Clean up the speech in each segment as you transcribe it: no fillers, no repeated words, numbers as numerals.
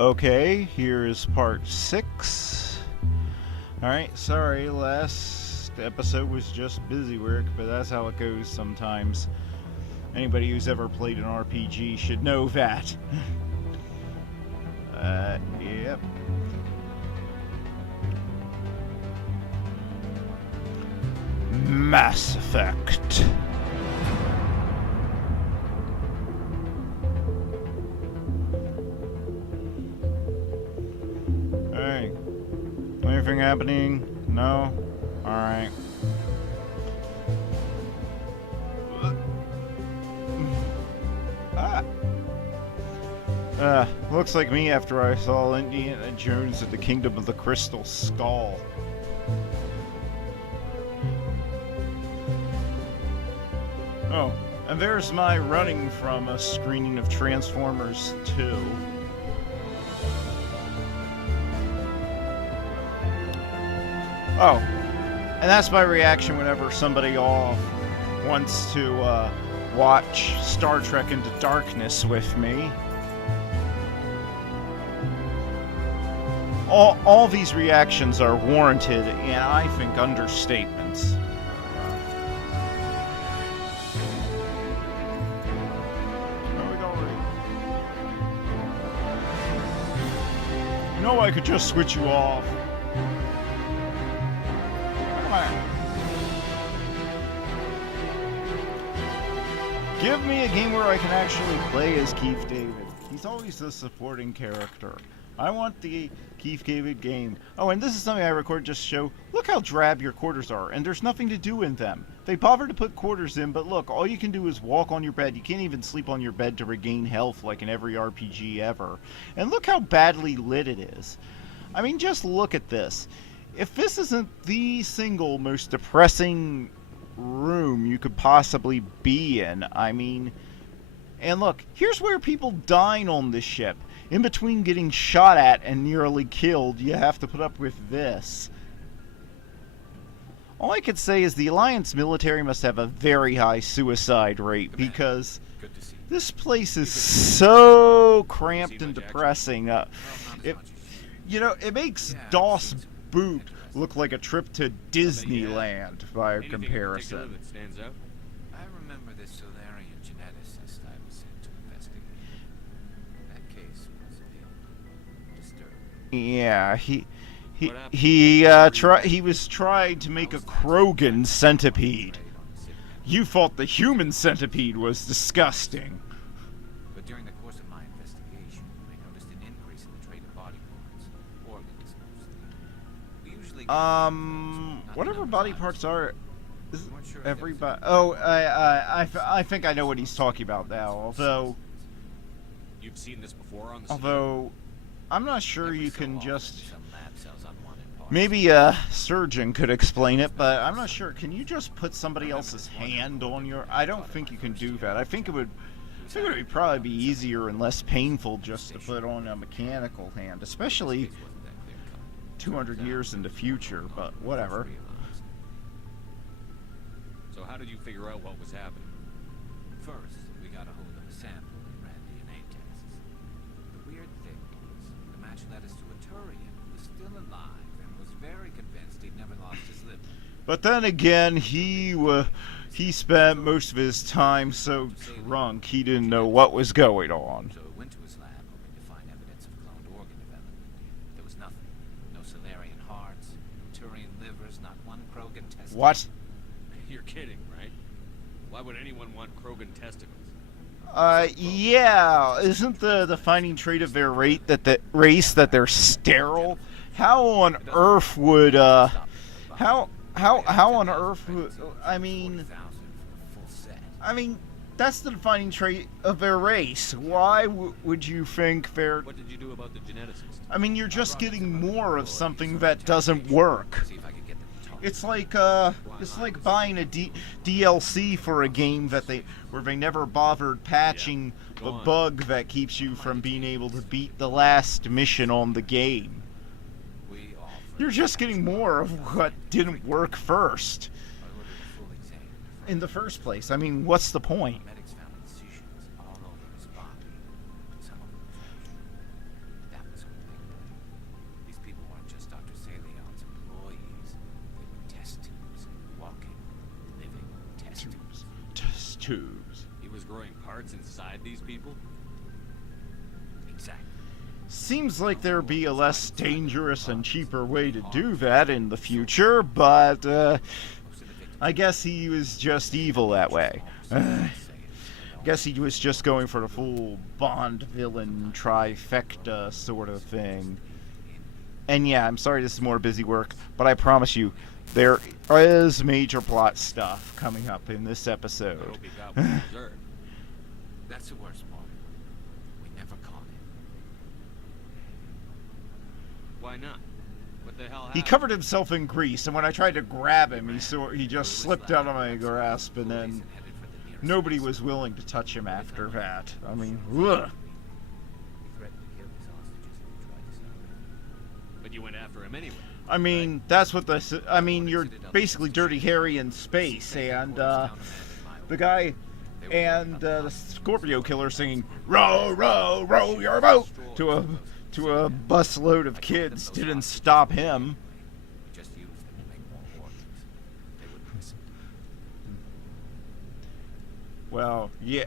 Okay, here is part 6. Alright, sorry, last episode was just busy work, but that's how it goes sometimes. Anybody who's ever played an RPG should know that. Yep. Mass Effect. Alright. Anything happening? No? Alright. Looks like me after I saw Indiana Jones at the Kingdom of the Crystal Skull. Oh, and there's my running from a screening of Transformers 2. Oh, and that's my reaction whenever somebody wants to watch Star Trek Into Darkness with me. All these reactions are warranted, and I think understatements. There we go. You know I could just switch you off. Come on. Give me a game where I can actually play as Keith David. He's always the supporting character. I want the Keith David game. Oh, and this is something I record just to show. Look how drab your quarters are, and there's nothing to do in them. They bother to put quarters in, but look, all you can do is walk on your bed. You can't even sleep on your bed to regain health like in every RPG ever. And look how badly lit it is. I mean, just look at this. If this isn't the single most depressing room you could possibly be in, I mean... And look, here's where people dine on this ship. In between getting shot at and nearly killed, you have to put up with this. All I could say is the Alliance military must have a very high suicide rate, because this place is so cramped and depressing. It makes DOS Boot look like a trip to Disneyland by comparison. I remember this Solarian geneticist I was sent to investigate. That case was a bit disturbing. Yeah, he was trying to make a Krogan centipede. You thought the human centipede was disgusting. But during the course of my investigation, I noticed an increase in the trade of body parts, organs mostly. We usually whatever body parts are. Everybody. Oh, I think I know what he's talking about now. Although, you've seen this before on the although, I'm not sure you can just. some lab cells unwanted parts. Maybe a surgeon could explain it, but I'm not sure. Can you just put somebody else's hand on your? I don't think you can do that. I think it would probably be easier and less painful just to put on a mechanical hand, especially 200 years in the future. But whatever. So how did you figure out what was happening? First, we got a hold of a sample and ran DNA tests. The weird thing was, the match led us to a Turian who was still alive and was very convinced he'd never lost his liver. But then again, he spent most of his time so drunk he didn't know what was going on. So we went to his lab hoping to find evidence of cloned organ development. There was nothing. No Solarian hearts, no Turian livers, not one Krogan testicle. What? You're kidding, right? Why would anyone want Krogan testicles? Yeah. Isn't the defining trait of their race that they're sterile? How on earth would how on earth would I mean that's the defining trait of their race. Why would you think they're? What did you do about the geneticist? I mean, you're just getting more of something that doesn't work. See if I could get them to talk. It's like buying a DLC for a game where they never bothered patching the bug that keeps you from being able to beat the last mission on the game. You're just getting more of what didn't work first. In the first place. I mean, what's the point? Medics found incisions all over his body. Some of them fatal. That tubes. He was growing parts inside these people? Exactly. Seems like there'd be a less dangerous and cheaper way to do that in the future, but I guess he was just evil that way. Guess he was just going for the full Bond villain trifecta sort of thing. And yeah, I'm sorry this is more busy work, but I promise you, there is major plot stuff coming up in this I episode. hope he got what he deserved. That's the worst part. We never caught him. Why not? What the hell He happened? covered himself in grease, and when I tried to grab him, he just slipped out of my grasp, and then nobody was willing to touch him after that. I mean, ugh. He threatened to kill his hostages if we tried to stop him. But you went after him anyway. I mean, that's what I mean, you're basically Dirty Harry in space, and the guy and the Scorpio killer singing "Row, row, row your boat" to a busload of kids didn't stop him. We just used them to make more organs. They wouldn't listen. Well, yeah,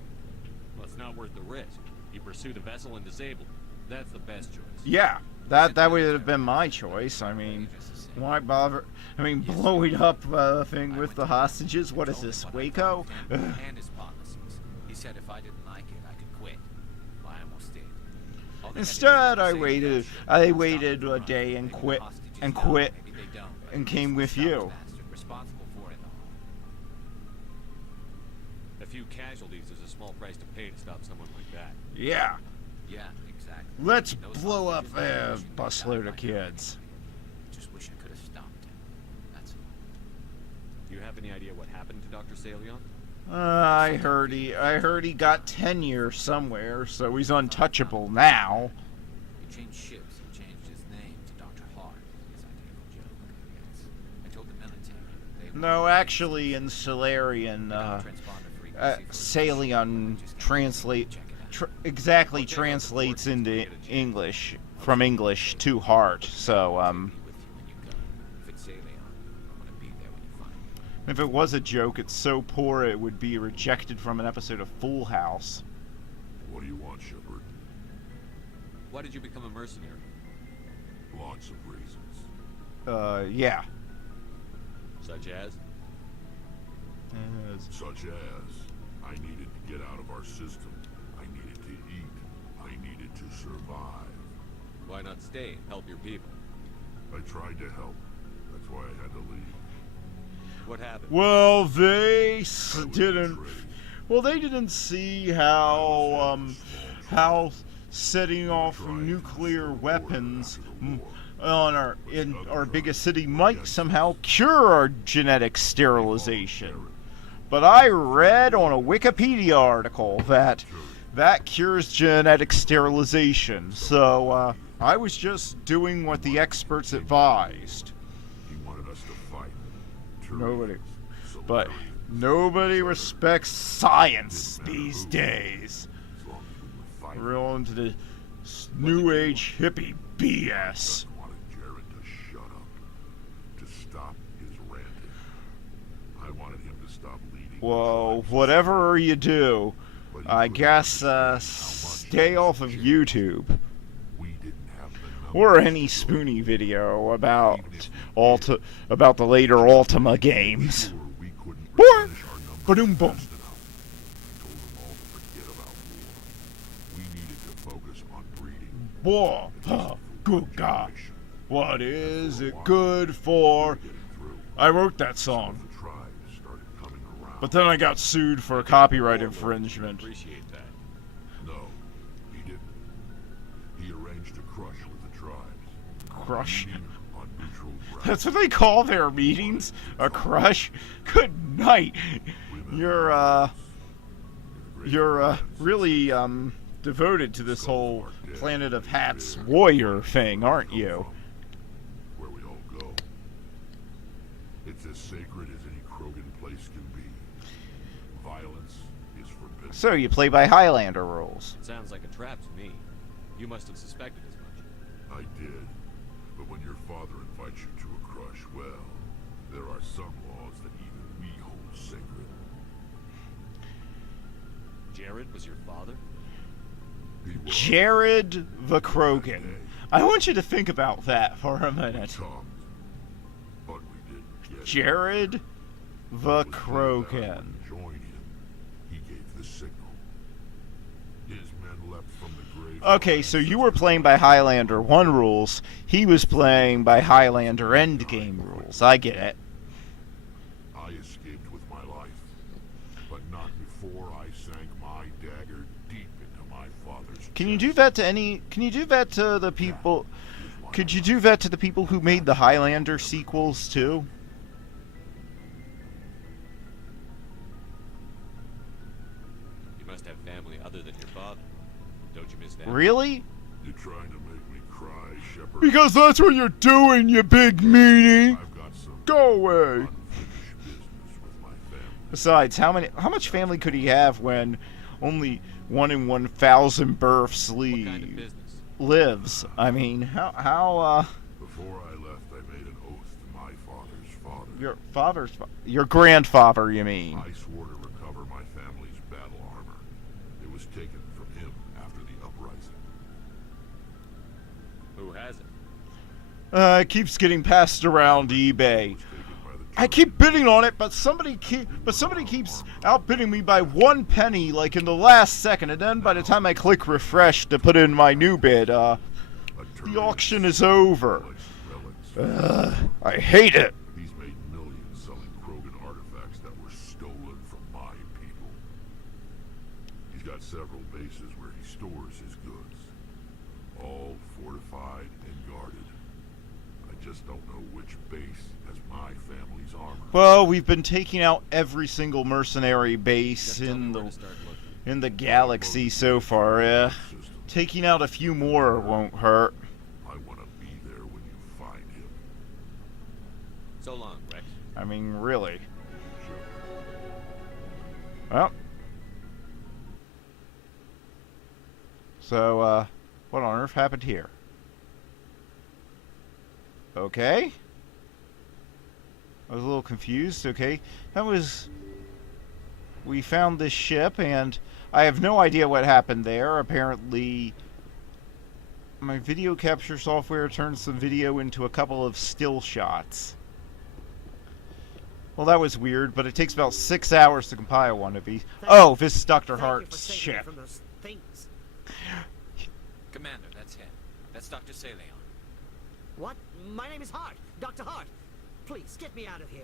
Well, it's not worth the risk. You pursue the vessel and disable it. That's the best choice. yeah, that would have been my choice. I mean, why bother? I mean, blowing up a thing with the hostages. What is this, Waco? Ugh. And his policies. He said if I didn't like it, I could quit. Well, I almost did. All they had to do Instead, was I say waited. that I shit. waited Stop a the day run. and Maybe quit the hostages and die, quit maybe they don't, but and he's came the with stubborn you. bastard responsible for it all. A few casualties is a small price to pay to stop someone like that. Yeah, Yeah, exactly. let's Those blow up hostages a should be busload died of by now kids. anyway. Just wish I could have stopped him. That's all. Do you have any idea what happened to Dr. Salion? I heard he got tenure somewhere, so he's untouchable now. He changed ships and changed his name to Dr. Hart. His idea of a joke, I guess. I told the military. They No, were- actually, in Solarian, They got a transponder frequency for Salion just translate check it out. exactly translates into English from English to Heart. So I'll be with you when you go. If it's Salion, I'm gonna be there when you find me. if it was a joke, it's so poor it would be rejected from an episode of Full House. What do you want, Shepard? Why did you become a mercenary? Lots of reasons. Yeah. Such as? Such as, I needed to get out of our system. I needed to eat. I needed to survive. Why not stay and help your people? I tried to help. That's why I had to leave. What happened? Well, they I was didn't. betrayed. Well, they didn't see how setting off nuclear weapons on our biggest city might somehow cure our genetic sterilization. But I read on a Wikipedia article that cures genetic sterilization. So I was just doing what the experts advised. He wanted us to fight. Nobody. Turians, But Solarians, nobody respects science these days. as long as we were fighting. We're all into the new age hippie BS. Just wanted Jared to shut up. To stop his ranting. I wanted him to stop leading. Well, whatever you do, I guess stay off of YouTube We didn't have the or numbers any to Spoonie video about about the later Ultima games. ensure we couldn't Boing. replenish our numbers Ba-doom boom. fast enough. I told them all to forget about war. We needed to focus on breeding. Whoa, At least for good one God, generation. what And is for a it while, good we for? were getting through. I wrote that Some song, of the tribes started coming around. but then I got sued for copyright Warlord, infringement. Appreciate that. No, he didn't. He arranged to crush with the tribes. Crush. Meeting on neutral ground. That's what they call their meetings? A crush? Good night. You're really devoted to this whole Planet of Hats warrior thing, aren't you? Where we all go. It's as sacred as any Krogan place can be. Violence is forbidden. So you play by Highlander rules. It sounds like a trap to me. You must have suspected as much. I did. But when your father invites you to a crush, well, there are some laws that even we hold sacred. Jared was your father? He was. Jared the Krogan. I want you to think about that for a We minute. talked, but we didn't get it. Jared the It was then that I Krogan. would join him. He gave the signal. His men leapt from the grave. Okay, so you were playing by Highlander 1 rules. He was playing by Highlander Endgame rules. I get it. I escaped with my life, but not before I sank my dagger deep into my father's Can you chest. do that to any... Can you do that to the people... Here's my Could you do that to the people who made the Highlander sequels, too? You must have family other than your father. Don't you miss that? Really? You're trying to make me cry, Shepard. Because that's what you're doing, you big meanie! I've got some Go away! unfinished business with my family. Besides, how much family could he have when only 1 in 1,000 births What kind of business? lives? I mean, how Before I left, I made an oath to my father. your father's, your grandfather, you mean? I swore to recover my family's battle armor. It was taken from him after the uprising. Who has it? It keeps getting passed around eBay. It was taken by the I keep bidding on it, but somebody keeps outbidding me by 1 penny, like in the last second, and then by the time I click refresh to put in my new bid, the auction is over. I hate it. He's made millions selling Krogan artifacts that were stolen from my people. He's got several bases where he stores his goods, all fortified and guarded. I just don't know which base has my family's armor. Well, we've been taking out every single mercenary base Just tell me in where the to start looking. in the galaxy so far. Taking out a few more won't hurt. I want to be there when you find him. So long, Rex. I mean, really. Sure. Well. So, what on earth happened here? Okay. I was a little confused, okay. That was... We found this ship, and I have no idea what happened there. Apparently, my video capture software turns the video into a couple of still shots. Well, that was weird, but it takes about 6 hours to compile one of these. Oh, this is Dr. Thank you for Hart's saving me ship. from those things. Commander, that's him. That's Dr. Saleon. What? My name is Hart. Dr. Hart. Please, get me out of here.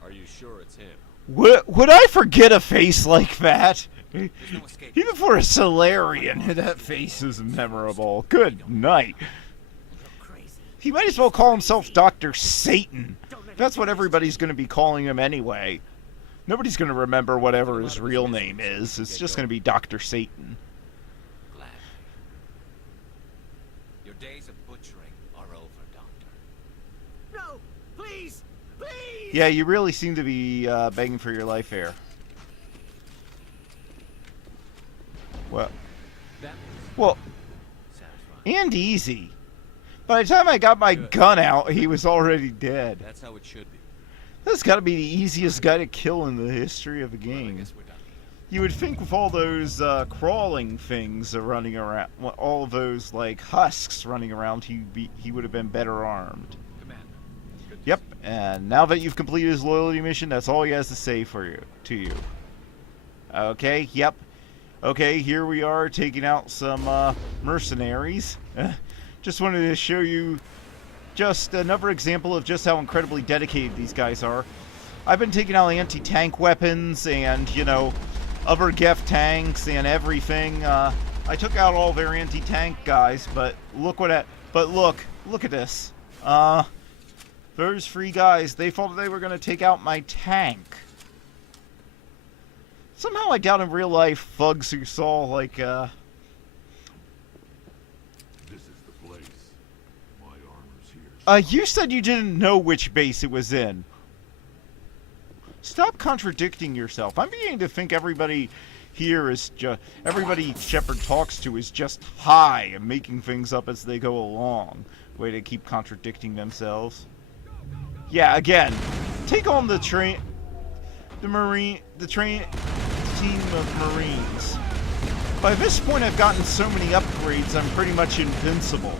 Are you sure it's him? Would I forget a face like that? There's no escape. Even for a Solarian, that face is memorable. Good night. You're crazy. He might as well call himself Dr. Satan. That's what everybody's going to be calling him anyway. Nobody's going to remember whatever his real name is. It's just going to be Dr. Satan. Gladly. Your days of butchering are over, Doctor. No! Please! Please! Yeah, you really seem to be begging for your life here. Well, That well, was satisfying. and easy. By the time I got my gun out, he was already dead. That's how it should be. That's got to be the easiest guy to kill in the history of the Well, I game. guess we're done. You would think with all those crawling things running around, all of those like husks running around, he would have been better armed. Commander. Good to Yep. see you. And now that you've completed his loyalty mission, that's all he has to say to you. Okay. Yep. Okay. Here we are taking out some mercenaries. Just wanted to show you just another example of just how incredibly dedicated these guys are. I've been taking out anti-tank weapons and, you know, other Geth tanks and everything. I took out all their anti-tank guys, but look at this. Those 3 guys, they thought they were going to take out my tank. Somehow I doubt in real life thugs who saw, like, This is the place. My armor's here. you said you didn't know which base it was in. Stop contradicting yourself. I'm beginning to think everybody here is just... Everybody Shepard talks to is just high and making things up as they go along. Way to keep contradicting themselves. Yeah, again. Take on the train... The train... team of Marines. By this point, I've gotten so many upgrades, I'm pretty much invincible.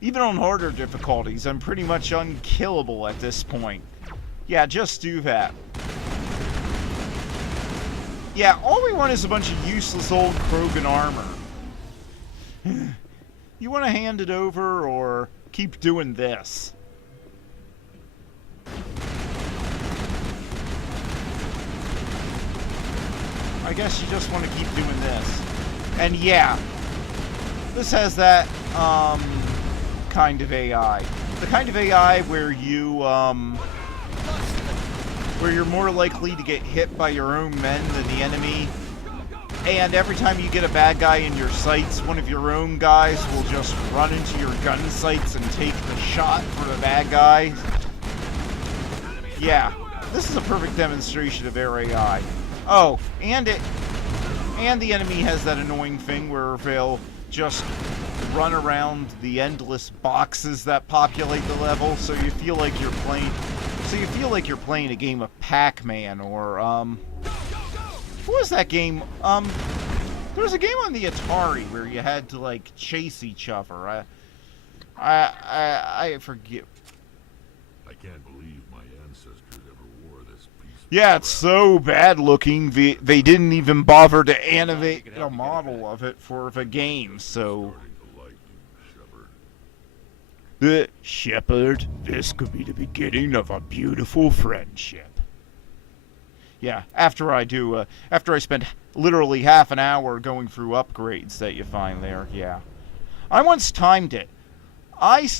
Even on harder difficulties, I'm pretty much unkillable at this point. Yeah, just do that. Yeah, all we want is a bunch of useless old Krogan armor. You want to hand it over, or keep doing this? I guess you just want to keep doing this. And yeah, this has that, kind of AI. The kind of AI where you're more likely to get hit by your own men than the enemy. And every time you get a bad guy in your sights, one of your own guys will just run into your gun sights and take the shot for the bad guy. Yeah, this is a perfect demonstration of their AI. Oh, and the enemy has that annoying thing where they'll just run around the endless boxes that populate the level, so you feel like you're playing a game of Pac-Man, or what was that game? There was a game on the Atari where you had to like chase each other. I forget. I can't believe my ancestors ever wore this piece of Yeah, it's so bad looking. They didn't even bother to animate a model of it for the game. So, starting to like you, Shepard. Shepard, this could be the beginning of a beautiful friendship. Yeah, after I spend literally half an hour going through upgrades that you find there. Yeah, I once timed it. I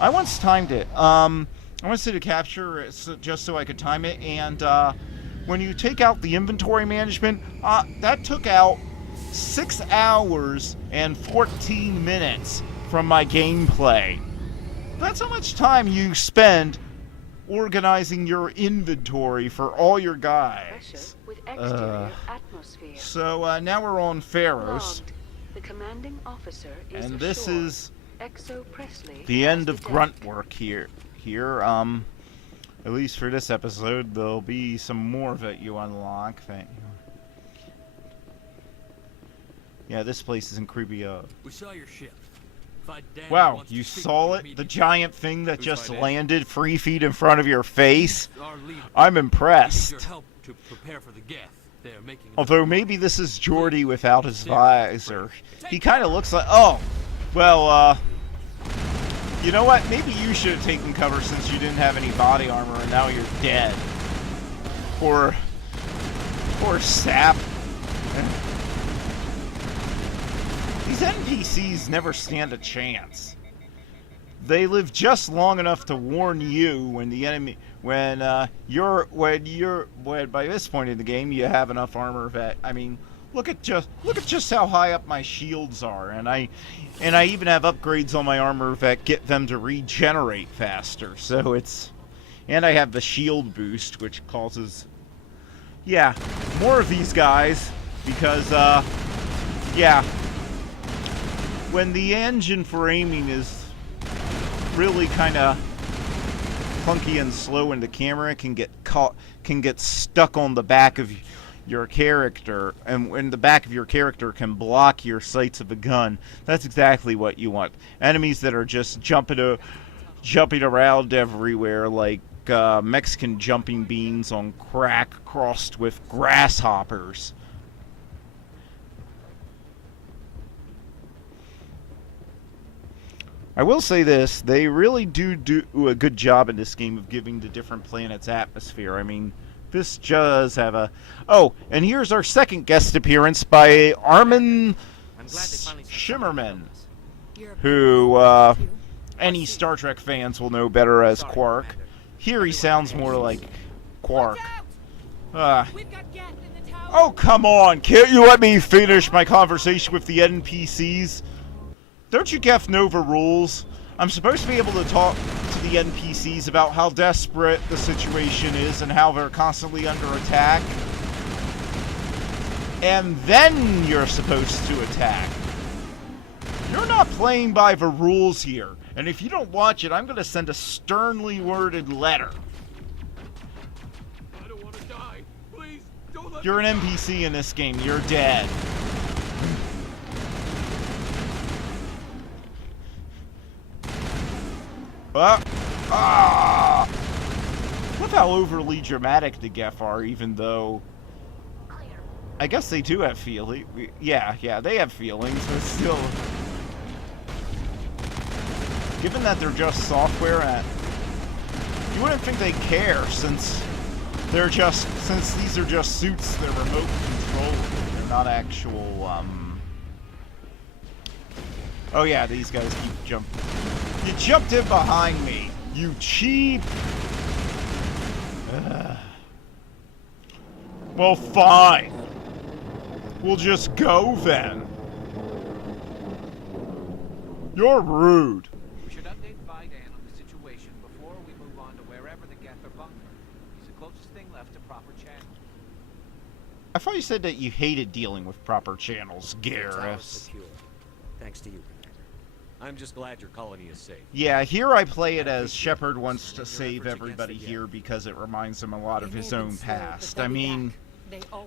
once timed it. I wanted to capture it just so I could time it, and when you take out the inventory management, that took out 6 hours and 14 minutes from my gameplay. That's how much time you spend organizing your inventory for all your guys. So now we're on Pharos. The commanding officer is And this ashore. is Exo Presley the has end the of deck. grunt work here. At least for this episode, there'll be some more that you unlock. Yeah, this place isn't creepy. We saw your ship. Wow, you saw it? The giant thing that just landed 3 feet in front of your face? I'm impressed. Although maybe this is Geordi without his visor. He kind of looks like... Oh, well, you know what? Maybe you should have taken cover since you didn't have any body armor and now you're dead. Or sap. These NPCs never stand a chance. They live just long enough to warn you when the enemy, when by this point in the game you have enough armor that, I mean, look at just how high up my shields are, and I even have upgrades on my armor that get them to regenerate faster. So and I have the shield boost, which causes, yeah, more of these guys because yeah. When the engine for aiming is really kind of clunky and slow and the camera can get stuck on the back of your character, and when the back of your character can block your sights of the gun, that's exactly what you want. Enemies that are just jumping around everywhere like Mexican jumping beans on crack crossed with grasshoppers. I will say this, they really do a good job in this game of giving the different planets atmosphere. I mean, this does have a... Oh, and here's our second guest appearance by Armin Shimmerman, who any Star Trek fans will know better as Quark. Here he sounds more like Quark. Oh, come on! Can't you let me finish my conversation with the NPCs? Don't you Geth know the rules? I'm supposed to be able to talk to the NPCs about how desperate the situation is and how they're constantly under attack. And then you're supposed to attack. You're not playing by the rules here. And if you don't watch it, I'm going to send a sternly worded letter. I don't want to die. Please, You're an NPC in this game. You're dead. Look how overly dramatic the Geth are, even though... I guess they do have feelings. Yeah, they have feelings, but still... Given that they're just software, you wouldn't think they care, since these are just suits they're remote controlled. They're not actual, Oh yeah, these guys keep jumping. You jumped in behind me, you cheap! Well, fine. We'll just go then. You're rude. We should update Vidan on the situation before we move on to wherever the Geth are bunkered. He's the closest thing left to proper channel. I thought you said that you hated dealing with proper channels, The tower's Garrus. secure. Thanks to you, Commander. I'm just glad your colony is safe. Yeah, here I play it as Shepard wants to save everybody here because it reminds him a lot of his own past. I mean,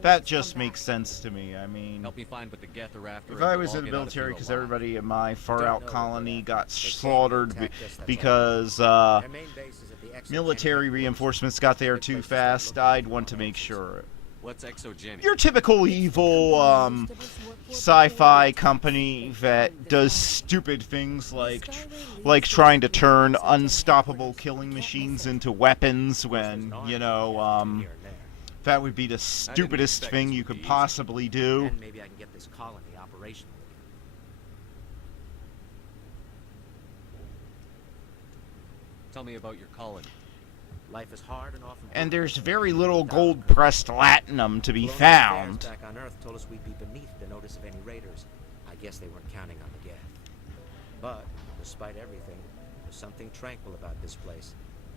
that just makes sense to me. I mean, Help me find what the Geth are after. if and I we'll was all in the get out of here military, because alive. everybody in my far-out colony got They can't slaughtered attack us, that's all. because Their main base is at the Exo military Gen reinforcements got there Good too place to start fast, looking I'd for want to make answers. sure. What's Exogenic? Your typical evil, sci-fi company that does stupid things like trying to turn unstoppable killing machines into weapons when, you know, here and there. that would be the stupidest expect thing this you would could be easy. possibly do. Then maybe I can get this colony operational again. Tell me about your colony. Life is hard and often And brutal. there's very little gold-pressed latinum to be Colonial found. affairs back on Earth told us we'd be beneath the notice of any raiders. I guess they weren't counting on the Geth. But, despite everything, there's something tranquil about this place.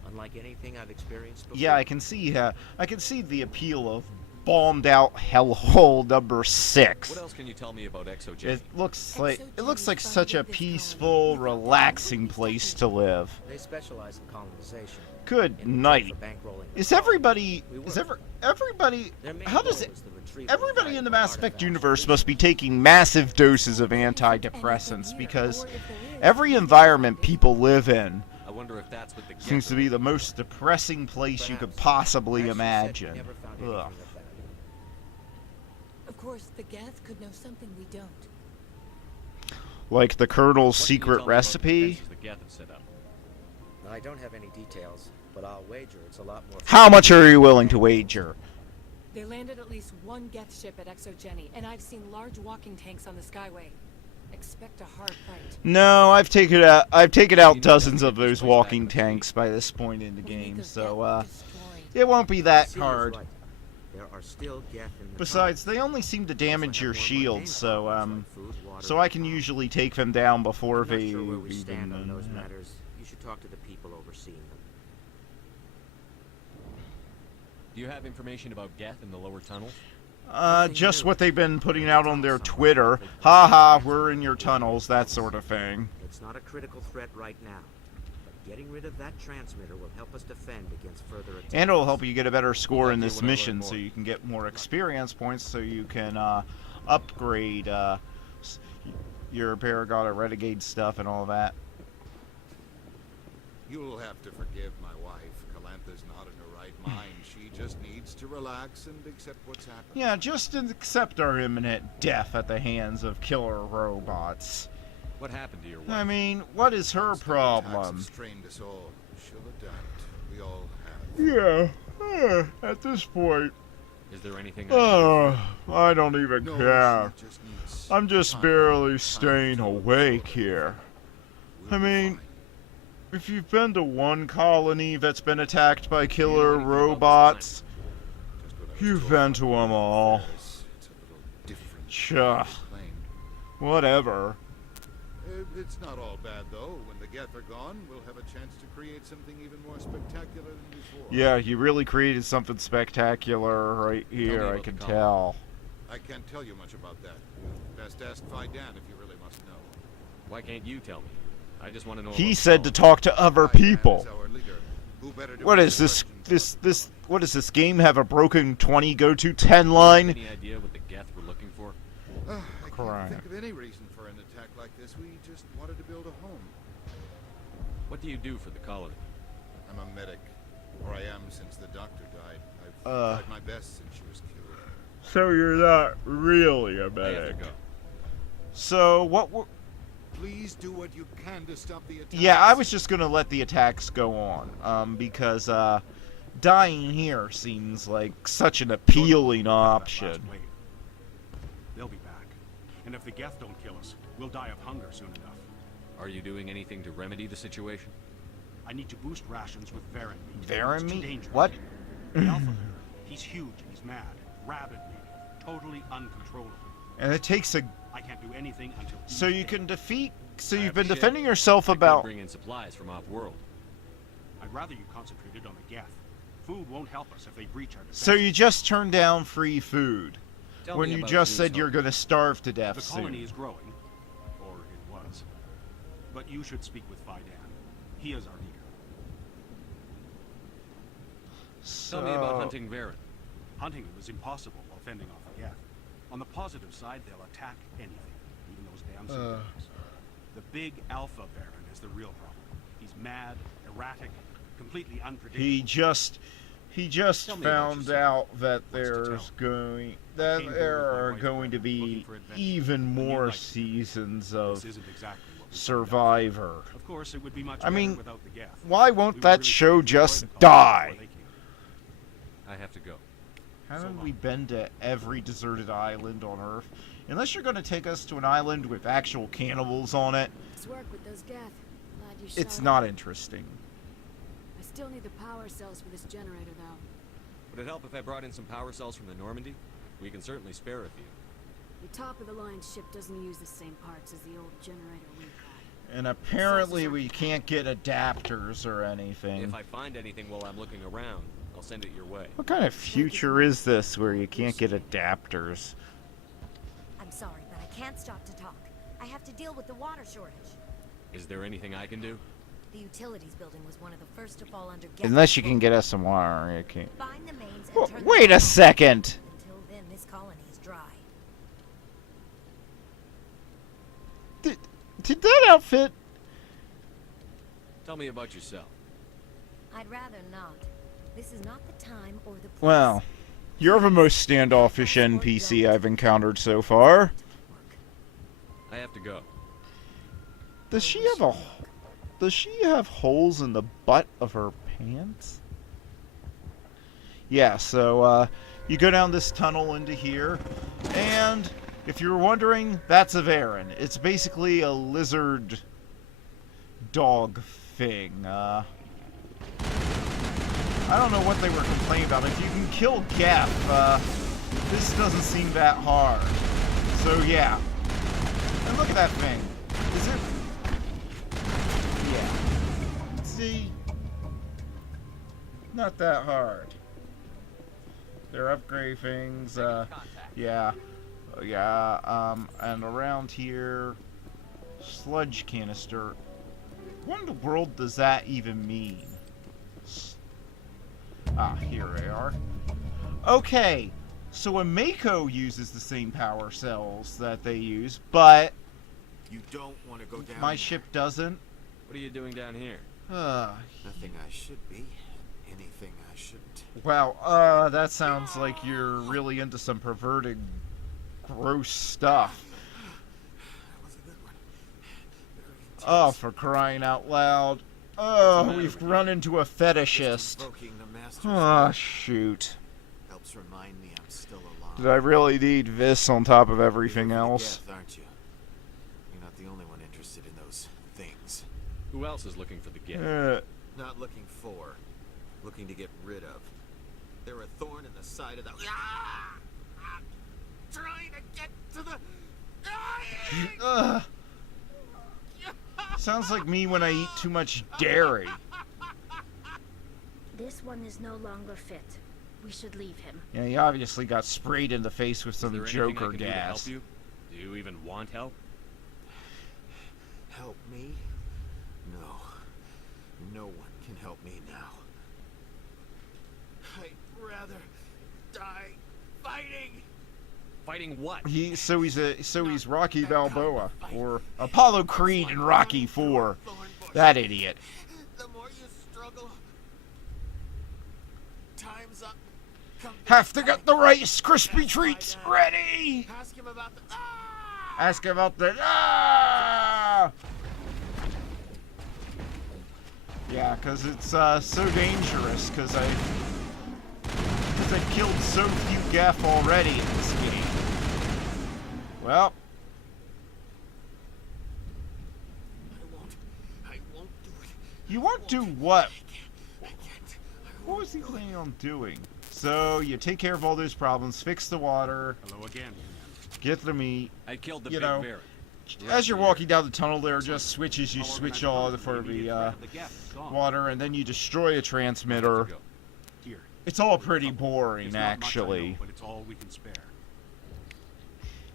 Unlike anything I've experienced before. Yeah, I can see the appeal of bombed-out hellhole number 6. What else can you tell me about Exogenic? It looks like such a peaceful, relaxing place to live. They specialize in colonization. Good in return night. for bankrolling the Is colony. everybody? We Is work. everybody? Their main How does goal it? is the retrieval of Everybody in the valuable Mass Effect artifacts. universe must be taking massive doses of antidepressants because every environment people live in I wonder if that's what the Geth seems to are be the most depressing place you could possibly Ashley said she imagine. never found anything Ugh. of value. Of course, the Geth could know something we don't. Like the Colonel's What can you secret tell me about the recipe. defenses the Geth have set up? I don't have any details, but I'll wager it's a lot more. How much are you willing to wager? They landed at least one Geth ship at Exogeni, and I've seen large walking tanks on the Skyway. Expect a hard fight. No, I've taken out You know, dozens don't of get this those place back walking in the tanks by this point in the We need game, those so Geth destroyed. it won't be that Cere's hard. right. There are still Geth in the Besides, colony. they only seem to They also damage have your more shield, mundane so problems like food, water, so I and can power. usually take them down before I'm not they sure where we even. stand on those matters. You should talk to the people overseeing them. Do you have information about Geth in the lower tunnels? Just what they've been putting out on their Twitter. Haha, we're in your tunnels, that sort of thing. It's not a critical threat right now, but getting rid of that transmitter will help us defend against further attacks. And it'll help you get a better score in idea this when I learn mission, more. so you can get more experience points, so you can upgrade your Paragon or Renegade stuff and all that. You'll have to forgive my wife. Calantha's not in her right mind. She just needs to relax and accept what's happened. Yeah, just accept our imminent death at the hands of killer robots. What happened to your wife? I mean, what is her Constant attacks problem? have strained us all. She'll adapt. We all have. Yeah, at this point, Is there anything I I don't even No, care. she just needs I'm just time. barely Time staying to awake absorb. here. We'll I be mean, fine. if you've been to one colony that's been attacked by Do you know killer anything about this robots, Just what I was you've told been by to Colonel them all. Ferris. It's a little different Sure. than I claimed. Whatever. It's not all bad, though. When the Geth are gone, we'll have a chance to create something even more spectacular than before. Yeah, you really created something spectacular right me here, I about can the tell. I can't tell you much about that. Best ask Vidan if you really must know. Why can't you tell me? I just want to know. He about said to Colin. talk to other Vidan people. is our leader. Who better to What answer is this? questions what does this game have a broken 20 go to 10 line? Any idea what the Geth were looking for? I Crying. can't think of any reason for an attack like this. We just wanted to build a home. What do you do for the colony? I'm a medic, or I am since the doctor died. I've tried my best since she was killed. So you're not really a I have to medic. go. So what were... Please do what you can to stop the attack. Yeah, I was just gonna let the attacks go on, because, dying here seems like such an appealing option. They'll be back. And if the Geth don't kill us, we'll die of hunger soon enough. Are you doing anything to remedy the situation? I need to boost rations with Varen meat. Varen It's too meat? dangerous. What? The Alpha Bear, he's huge and he's mad. Rabid meat. Totally uncontrollable. And it takes a... I can't do anything until he's So you dead. can defeat... So I you've have been a ship. defending yourself I could about... bring in supplies from off-world. I'd rather you concentrated on the Geth. Food won't help us if they breach our defense. So you just turned down free food. Tell When me you about just Zeus said you're Hope. gonna starve to death The colony soon. is growing. Or it was. But you should speak with Fidan. He is our leader. Tell me about So- hunting Varen. Hunting them is impossible while fending off the Geth. On the positive side, they'll attack anything, even those damn civilians. The big Alpha Baron is the real problem. He's mad, erratic, completely unpredictable. He just Tell me about found yourself. out that What's to there's tell? going I came here there with my are wife, going to looking be for adventure. even A new more life. seasons This of isn't exactly what we Survivor. Of course, it would be much I mean, better without the Geth. Why We won't would that really show enjoy just the colony die? before they came. I have to go. Haven't we been to every deserted island on Earth? Unless you're going to take us to an island with actual cannibals on it, Let's work with those Geth. Glad you it's showed not up. interesting. I still need the power cells for this generator, though. Would it help if I brought in some power cells from the Normandy? We can certainly spare a few. The top-of-the-line ship doesn't use the same parts as the old generator we've got. And apparently we can't get adapters or anything. If I find anything while I'm looking around, I'll send it your way. What kind of future is this where you can't get adapters? I'm sorry, but I can't stop to talk. I have to deal with the water shortage. Is there anything I can do? The utilities building was one of the first to fall under Geth Unless you can control. get us some water, you can't. Find the mains and Wha- turn them Wait a on. second! Until then, this colony is dry. Did that outfit? Tell me about yourself. I'd rather not. This is not the time or the place. Well, you're the most standoffish NPC I've encountered so far. I have to go. Does she have holes in the butt of her pants? Yeah, so you go down this tunnel into here, and if you were wondering, that's a Varen. It's basically a lizard dog thing. I don't know what they were complaining about. If you can kill Geth, this doesn't seem that hard. So yeah. And look at that thing. Is it? Yeah. See? Not that hard. They're upgrade things, yeah. And around here, sludge canister. What in the world does that even mean? Here they are. Okay, so a Mako uses the same power cells that they use, but You don't want to go down my there. ship doesn't. What are you doing down here? Nothing I should be. Anything I shouldn't. Wow, that sounds like you're really into some perverted, gross stuff. That was a good one. Very Oh, intense. for crying out loud. Oh, we've run into a fetishist. Invoking the master's Oh, will shoot. helps remind me I'm still alive. Did I really need this on top of You're everything here for the else? Geth, aren't you? You're not the only one interested in those things. Who else is looking for the gift? Not looking for, looking to get rid of. They're a thorn in the side of the. Ah! Ah! Trying to get to the. Ugh. Sounds like me when I eat too much dairy. This one is no longer fit. We should leave him. Yeah, he obviously got sprayed in the face with Is some there anything I Joker can do to help gas. you? Do you even want help? Help me? No. No one can help me now. I'd rather die fighting. Fighting what? He's Rocky Balboa or Apollo Creed in Rocky 4. That idiot. The more you struggle, time's up. Have to get the Rice Krispie treats ready. Ask him about the. Ask him about the. Ah! Yeah, cause it's so dangerous. Cause I've killed so few Geth already in this game. Well. I won't do it. You won't do what? What was he planning on doing? So, you take care of all those problems, fix the water. Hello again. Get the meat. I killed the you big know, bear. as you're walking down the tunnel, there are just switches. You switch all for the water, and then you destroy a transmitter. Here. It's all pretty boring, It's not much, I know, actually. but it's all we can spare.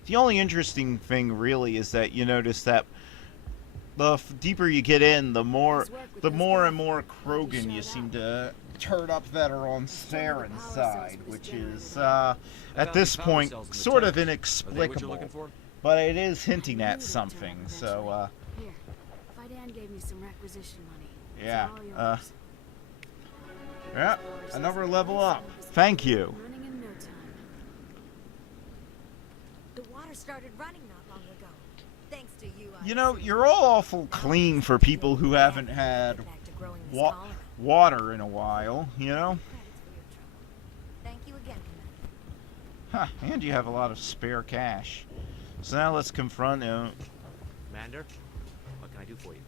The only interesting thing, really, is that you notice that the deeper you get in, the more and more Krogan you seem to turn up that are on Saren's side, which is, at this point, sort of inexplicable. But it is hinting at something, so, Here, Fidan gave me some requisition money. It's yeah, all yours. yeah, another level up. Thank you. Running in no time. The water started running not long ago. Thanks to you. You know, you're all awful clean for people who haven't had water in a while, you know? Thank you again, Huh, and you have a lot of spare cash. So now let's confront him. Commander, what can I do for you?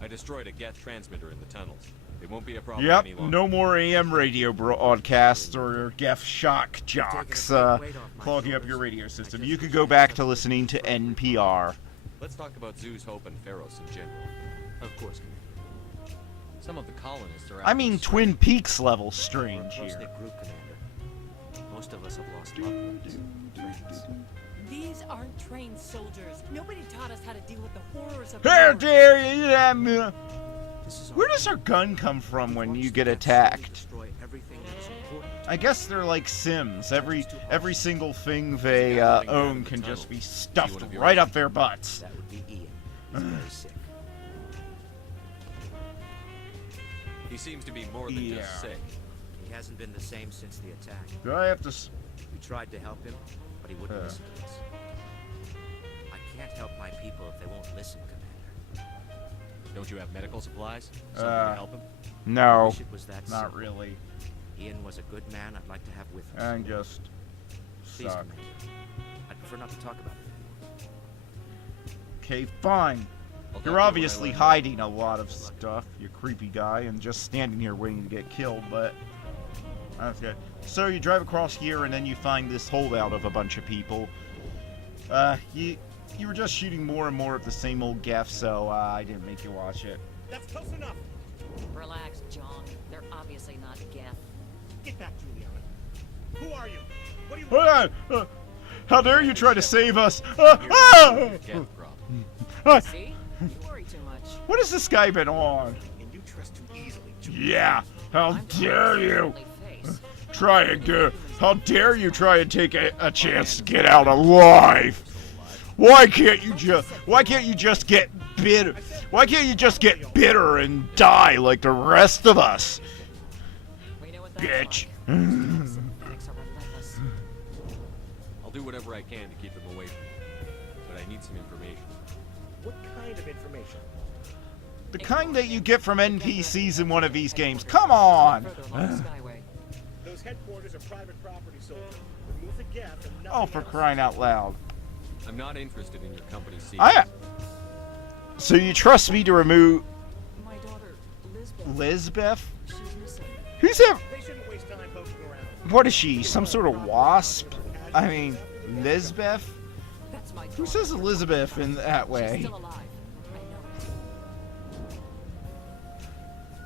I destroyed a Geth transmitter in the tunnels. It won't be a problem any Yep, longer. no more AM radio broadcasts or Geth shock jocks clogging up your radio system. You could go back to listening to NPR. Let's talk about Zeus, Hope, and Pharos in general. Of course, Commander. Some of the colonists are. I mean, Twin Peaks level strange We're a here. close-knit group, Commander. Most of us have lost loved ones, friends. These aren't trained soldiers. Nobody taught us how to deal with the horrors of How war. dare you! Where does our gun come from when you get attacked? I guess they're like Sims. Every single thing they own can just be stuffed right up their butts. That would be Ian. He's very sick. He seems to be more than just sick. He hasn't been the same since the attack. Do I have to? We tried to help him, but he wouldn't listen to us. I can't help my people if they won't listen, Commander. Don't you have medical supplies? Something to help him? No, Wish it was that not simple. really. Ian was a good man I'd like to have with us. And just Please, suck. Commander. I'd prefer not to talk about it. Okay, fine. I'll talk to You're you when I obviously land. hiding a lot of stuff, you creepy guy, and just standing here waiting to get killed, but that's good. So you drive across here, and then you find this holdout of a bunch of people. You were just shooting more and more of the same old Geth, so I didn't make you watch it. That's close enough. Relax, John. They're obviously not Geth. Get back, Juliana. Who are you? What do you Hold on! How dare you try to save us? See? You worry too much. What has this guy been on? And you trust too easily, Yeah, how dare you? How dare you try and take a chance to get out alive? Why can't you just get bitter? Why can't you just get bitter and die like the rest of us? Bitch. I'll do whatever I can to keep them away from me. But I need some information. What kind of information? The kind that you get from NPCs in one of these games. Come on! Those headquarters are private property, soldier. Remove the Geth and nothing Oh, for else. crying out loud. I'm not interested in your company's secrets. So you trust me to remove My daughter, Lisbeth? she's missing. Who's that? They shouldn't waste time poking around. What is she? Some sort of wasp? I mean, Lisbeth? That's my Who says Elizabeth in that way? still alive.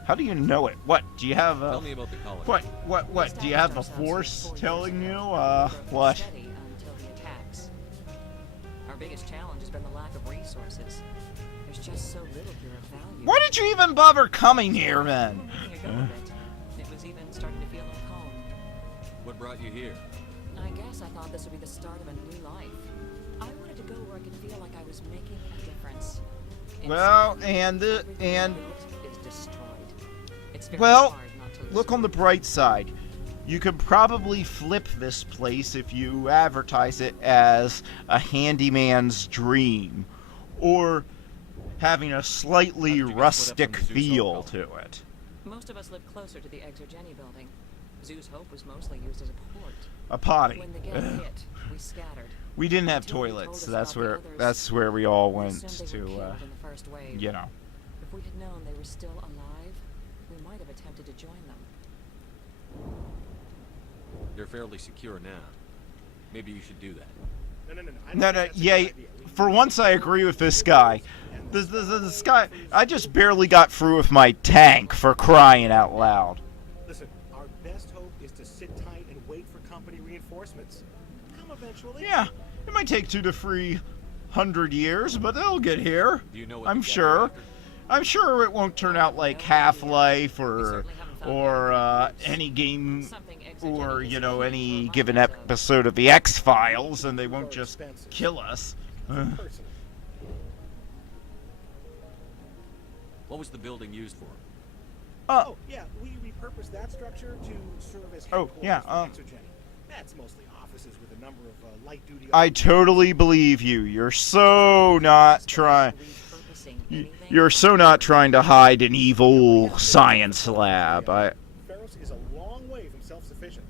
How do you know it? What? Do you have Tell me about the colony. What? Do you have the Force telling you? What? Steady until the attacks. Our biggest challenge has been the lack of resources. There's just so little here of value. Why did you even bother coming here, then? even starting to feel like home. What brought you here? I guess I thought this would be the start of a new life. I wanted to go where I could feel like I was making a difference. Well, Instead, everything is destroyed. It's very well, hard not to lose look on the bright side. You could probably flip this place if you advertise it as a handyman's dream, or having a slightly rustic feel to it. Most of us lived closer to the Exogeny building. Zoo's Hope was mostly used as a port. A potty. When the gap hit, we scattered. We didn't have toilets, so that's where we all went to, you know. If we had known they were still alive, we might have attempted to join them. You're fairly secure now. Maybe you should do that. No, yeah, for once I agree with this guy. This guy, I just barely got through with my tank, for crying out loud. Listen, our best hope is to sit tight and wait for company reinforcements. Come eventually. Yeah, it might take 200 to 300 years, but they'll get here. Do you know what I'm sure. I'm sure it won't turn out like Half-Life or any game, or you know, any given episode of the X-Files, and they won't just kill us. What was the building used for? Oh, yeah, we repurposed that structure to serve as headquarters for Exogeny. That's mostly offices with a number of light-duty... I totally believe you. You're so not trying... You're so not trying to hide an evil science lab. Pharos is a long way from self-sufficient.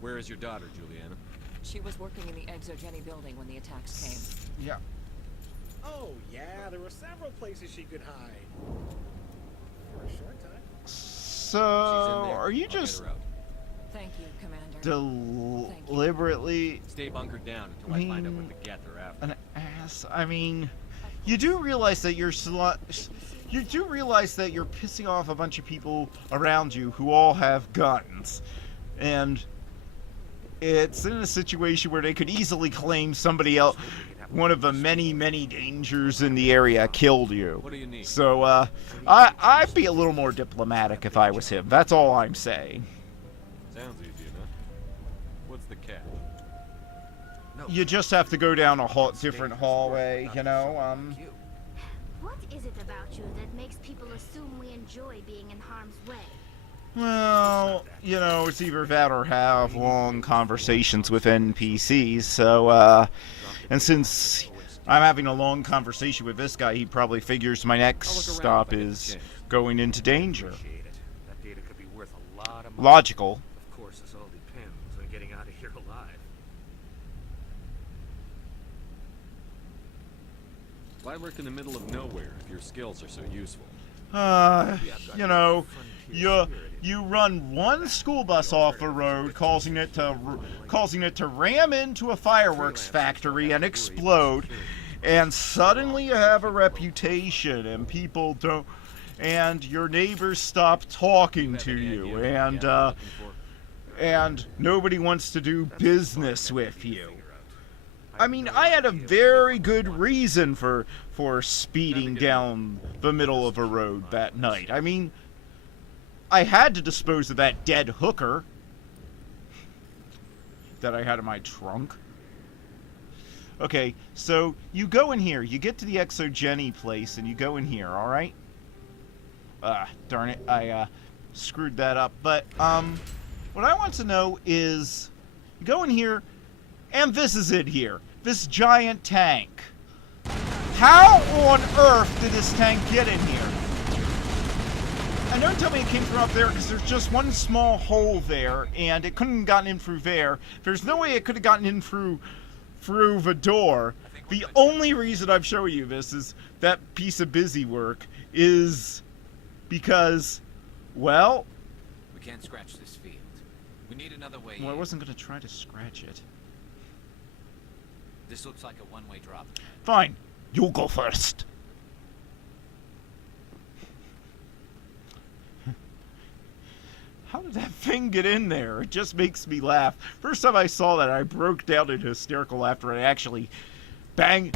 Where is your daughter, Juliana? She was working in the Exogeny building when the attacks came. Yeah. Oh, yeah, there were several places she could hide. For a short time. So, are you just... Thank you, Commander. Deliberately... Stay bunkered down until I find out what the Geth are after. An ass. I mean, you do realize that you're pissing off a bunch of people around you who all have guns. And it's in a situation where they could easily claim somebody else, one of the many, many dangers in the area, killed you. What do you need? So, I'd be a little more diplomatic if I was him. That's all I'm saying. Sounds easy enough. What's the catch? You just have to go down a different hallway, you know, What is it about you that makes people assume we enjoy being in harm's way? Well, you know, it's either that or have long conversations with NPCs, so, and since I'm having a long conversation with this guy, he probably figures my next stop is going into danger. That data could be worth a lot of money. Logical. Of course, this all depends on getting out of here alive. Why work in the middle of nowhere if your skills are so useful? You know, you run one school bus off a road, causing it to ram into a fireworks factory and explode, and suddenly you have a reputation, and people don't, and your neighbors stop talking to you, and nobody wants to do business with you. I mean, I had a very good reason for speeding down the middle of a road that night. I mean, I had to dispose of that dead hooker that I had in my trunk. Okay, so you go in here. You get to the Exogeny place, and you go in here, alright? Darn it, I screwed that up. But, what I want to know is, you go in here, and this is it here. This giant tank. How on earth did this tank get in here? And don't tell me it came from up there, because there's just one small hole there, and it couldn't have gotten in through there. There's no way it could have gotten in through the door. The only reason I'm showing you this is that piece of busy work is because, well... We can't scratch this field. We need another way Well, I in. wasn't going to try to scratch it. This looks like a one-way drop. Fine. You go first. How did that thing get in there? It just makes me laugh. First time I saw that, I broke down in hysterical laughter. I actually banged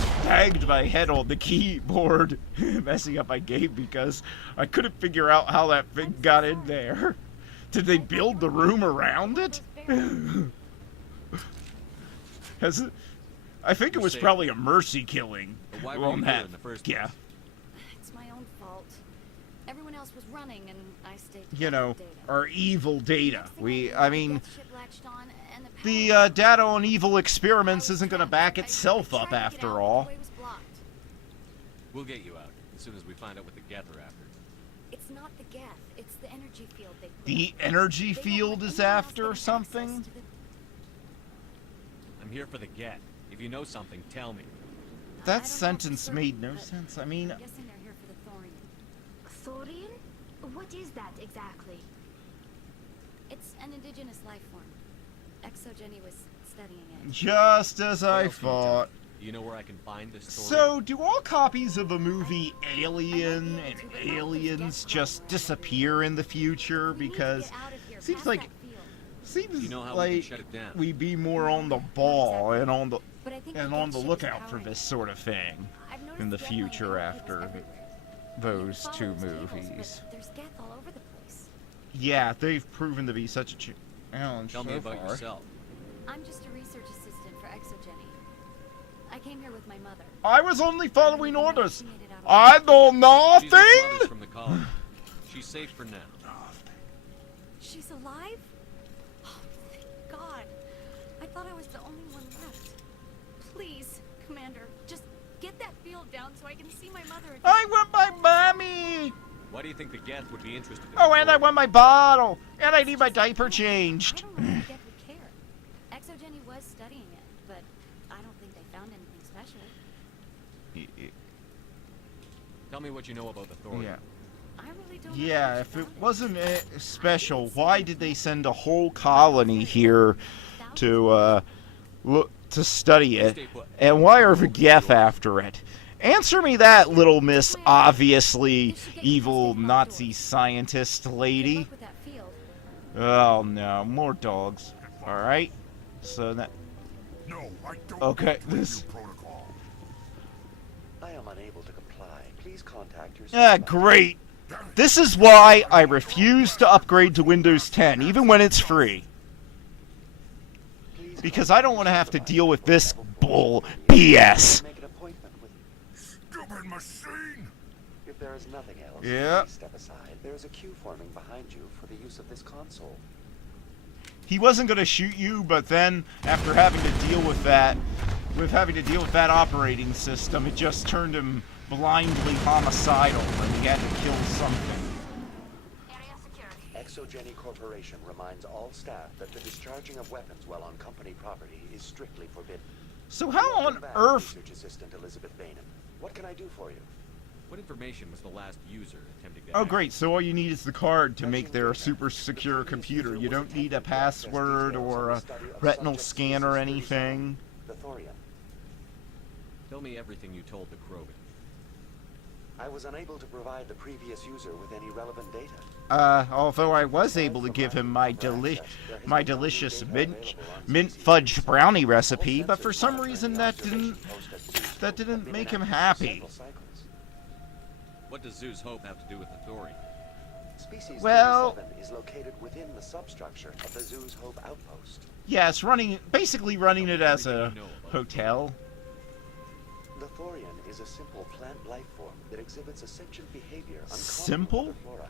my head on the keyboard, messing up my game because I couldn't figure out how that thing got in there. Did they build the room around it? I think it was probably a mercy killing. But why were you here in the first place? Yeah. It's my own fault. Everyone else was running, and I stayed. You know, our evil data. I mean, Ship latched on, and the data on evil experiments isn't going to back itself up after all. We'll get you out as soon as we find out what the Geth are after. It's not the Geth, it's the energy field they put The energy field is after something? I'm here for the Geth. If you know something, tell me. That sentence made no sense. I mean, I'm guessing they're here for the Thorian. Thorian? What is that exactly? It's an indigenous life form. ExoGenny was studying it. just as I thought. You know where I can find this story? So, do all copies of the movie Alien and Aliens just disappear in the future? Because it seems like You know how we can shut it down. we'd be more on the ball and on the lookout for this sort of thing in the future after those two movies. There's Geth all over the place. Yeah, they've proven to be such a challenge Tell me so about far. yourself. I'm just a research assistant for ExoGenny. I came here with my mother. I was only following orders. I know She's with nothing. brothers from the college. She's safe for now. She's alive? Oh, thank God. I thought I was the only one left. Please, Commander, just get that field down so I can see my mother again. I want my mommy. Why do you think the Geth would be interested in Oh, and I want my bottle. And I need my diaper changed. I don't know if Geth would care. ExoGenny was studying it, but I don't think they found anything special. Tell me what you know about the Thorian. Yeah. I really don't Yeah, know if it wasn't special, why did they send a whole colony here to look to study it? And why are the Geth after it? Answer me that, little miss obviously evil Nazi scientist lady. with that field. Oh no, more dogs. Alright. So that No, I don't okay, want this protocol. I am unable to comply. Please contact your great. This is why I refuse to upgrade to Windows 10, even when it's free. Because I don't want to have to deal with this bull BS. Make an appointment with Stupid machine! If there is nothing else, Yeah. please step aside. There is a queue forming behind you for the use of this console. He wasn't going to shoot you, but then after having to deal with that, operating system, it just turned him blindly homicidal and he had to kill something. ExoGenny Corporation reminds all staff that the discharging of weapons while on company property is strictly forbidden. So how on Welcome back, earth... Research Assistant Elizabeth Bainham. What can I do for you? What information was the last user attempting to Oh hack? great, so all you need is the card to make their super secure computer. You don't need a password or a retinal scan or anything. The Thorian. Tell me everything you told the Krogan. I was unable to provide the previous user with any relevant data. Although I was able to give him my delicious mint fudge brownie recipe, but for some reason that didn't make him happy. What does Zeus Hope have to do with the Thorian? Species Well- 37 is located within the substructure of the Zeus Hope outpost. Yeah, it's basically running it as a hotel. The Thorian is a simple plant life form that exhibits a sentient behavior uncommon Simple? with other flora.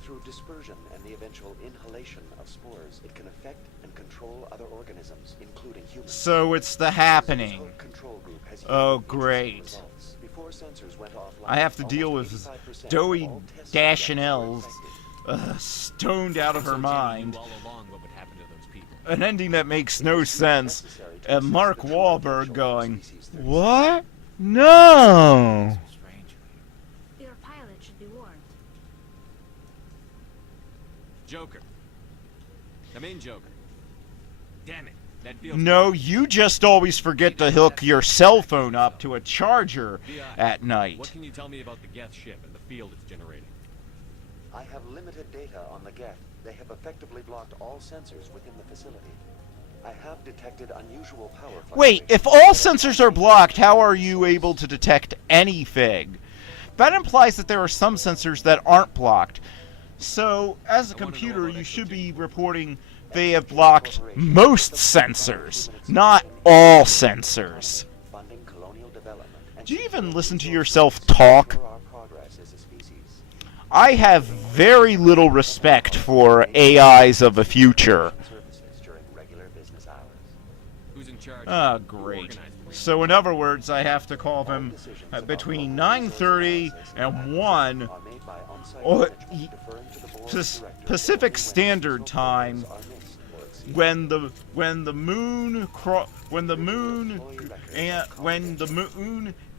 Through dispersion and the eventual inhalation of spores, it can affect and control other organisms, including humans. So it's the happening. Zeus Hope Control Group has Oh, yielded interesting great. results. Before sensors went offline, I have to deal almost with 85% of Doughy all test Dashanel's subjects were infected. stoned out of her ExoGenny mind. knew all along what would happen to those people. An ending that makes no sense. And Mark Wahlberg going, what? No! Your pilot should be warned. Joker. Come in, Joker. Damn it. That feels No, you just always forget to hook your cell phone up to a charger at What night. can you tell me about the Geth ship and the field it's generating? I have limited data on the Geth. They have effectively blocked all sensors within the facility. I have detected unusual power. Wait, if all sensors are blocked, how are you able to detect anything? That implies that there are some sensors that aren't blocked. So, as a computer, you should be reporting they have blocked most sensors, not all sensors. Do you even listen to yourself talk? I have very little respect for AIs of the future. Ah, great. So in other words, I have to call them between 9:30 and 1 or Pacific Standard Time when the moon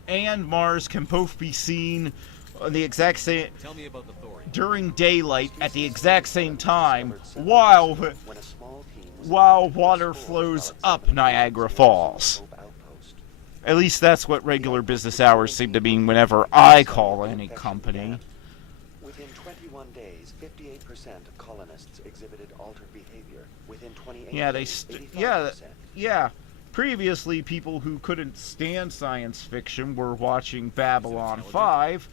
and Mars can both be seen on the exact same during daylight at the exact same time while water flows up Niagara Falls. At least that's what regular business hours seem to mean whenever I call any company. Within 21 days, 58% of colonists exhibited altered behavior. Within 28 days, yeah. Previously, people who couldn't stand science fiction were watching Babylon 5,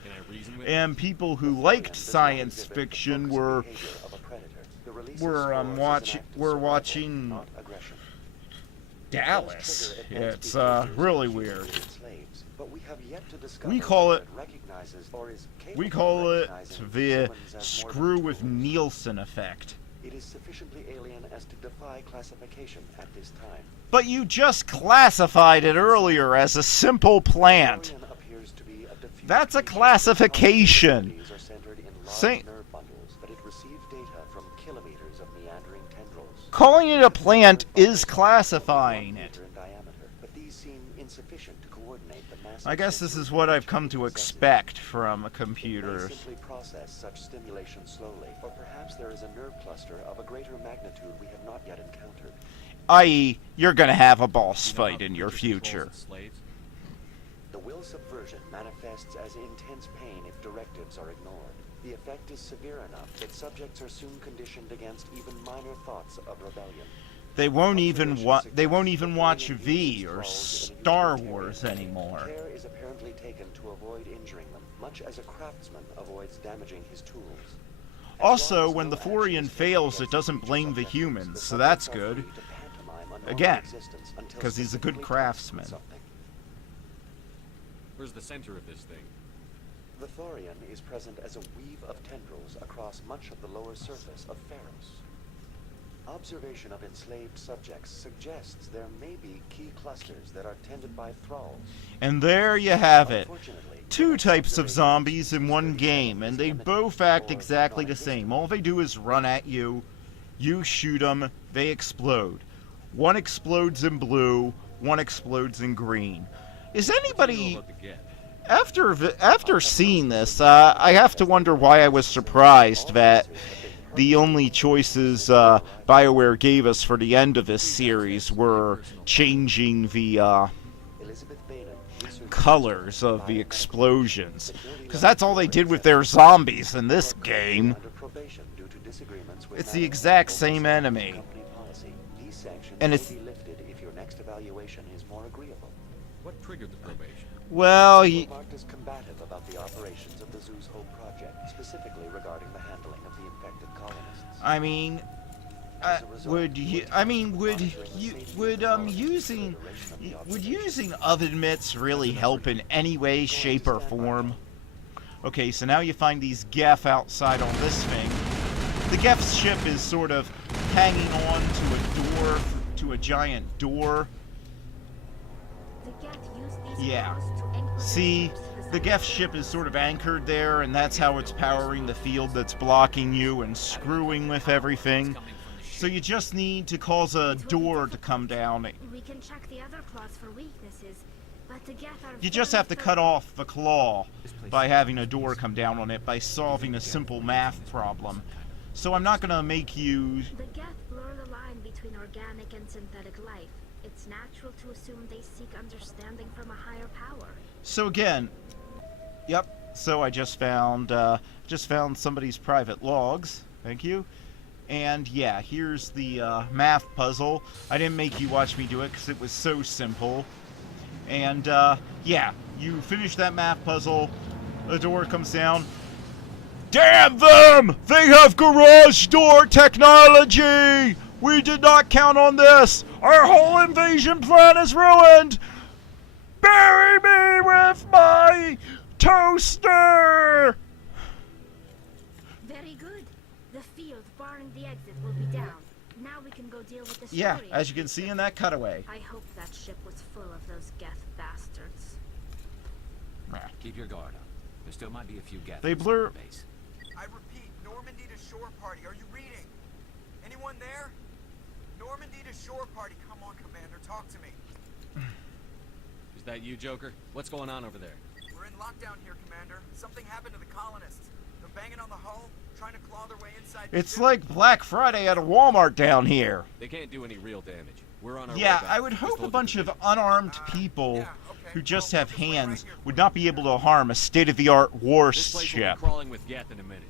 and people who liked science fiction were watching Dallas. It's really weird. We call it the screw with Nielsen effect. It is sufficiently alien as to defy classification at this time. But you just classified it earlier as a simple plant. That's a classification. Calling it a plant is classifying it. I guess this is what I've come to expect from computers. They simply process such stimulation slowly, or perhaps there is a nerve cluster of a greater magnitude we have not yet encountered. I.e., you're gonna have a boss fight in your future. The will subversion manifests as intense pain if directives are ignored. The effect is severe enough that subjects are soon conditioned against even minor thoughts of rebellion. They won't even watch V or Star Wars anymore. Care is apparently taken to avoid injuring them, much as a craftsman avoids damaging his tools. Also, when the Thorian fails, it doesn't blame the humans, so that's good. Again, because he's a good craftsman. Where's the center of this thing? The Thorian is present as a weave of tendrils across much of the lower surface of Pharos. Observation of enslaved subjects suggests there may be key clusters that are tended by thralls. And there you have it. Two types of zombies in one game, and they both act exactly the same. All they do is run at you, you shoot them, they explode. One explodes in blue, one explodes in green. Is anybody... After seeing this, I have to wonder why I was surprised that the only choices BioWare gave us for the end of this series were changing the colors of the explosions. Because that's all they did with their zombies in this game. It's the exact same enemy. And it's... What triggered the probation? Well, marked as combative about the operations of the Zeus Hope project, specifically regarding the handling of the infected colonists. I mean, would using oven mitts really help in any way, shape, or form? Okay, so now you find these Geth outside on this thing. The Geth ship is sort of hanging on to a door, to a giant door. Yeah. See, the Geth ship is sort of anchored there, and that's how it's powering the field that's blocking you and screwing with everything. So you just need to cause a door to come down. We can check the other claws for weaknesses, but the Geth are... You just have to cut off the claw by having a door come down on it by solving a simple math problem. So I'm not going to make you... The Geth blur the line between organic and synthetic life. It's natural to assume they seek understanding from a higher power. So again, yep. So I just found somebody's private logs. Thank you. And yeah, here's the math puzzle. I didn't make you watch me do it because it was so simple. And yeah, you finish that math puzzle, the door comes down. Damn them! They have garage door technology! We did not count on this! Our whole invasion plan is ruined! Bury me with my toaster! Very good. The field barring the exit will be down. Now we can go deal with the story. Yeah, as you can see in that cutaway. I hope that ship was full of those Geth bastards. Keep your guard up. There still might be a few Geth. They blur. Base. I repeat, Normandy to shore party. Are you reading? Anyone there? Normandy to shore party. Come on, Commander, talk to me. Is that you, Joker? What's going on over there? We're in lockdown here, Commander. Something happened to the colonists. They're banging on the hull, trying to claw their way inside. It's like Black Friday at a Walmart down here. They can't do any real damage. We're on our Yeah, way back. I would hope a bunch of unarmed people who just have hands would not be able to harm a state-of-the-art This place will warship. be crawling with Geth in a minute.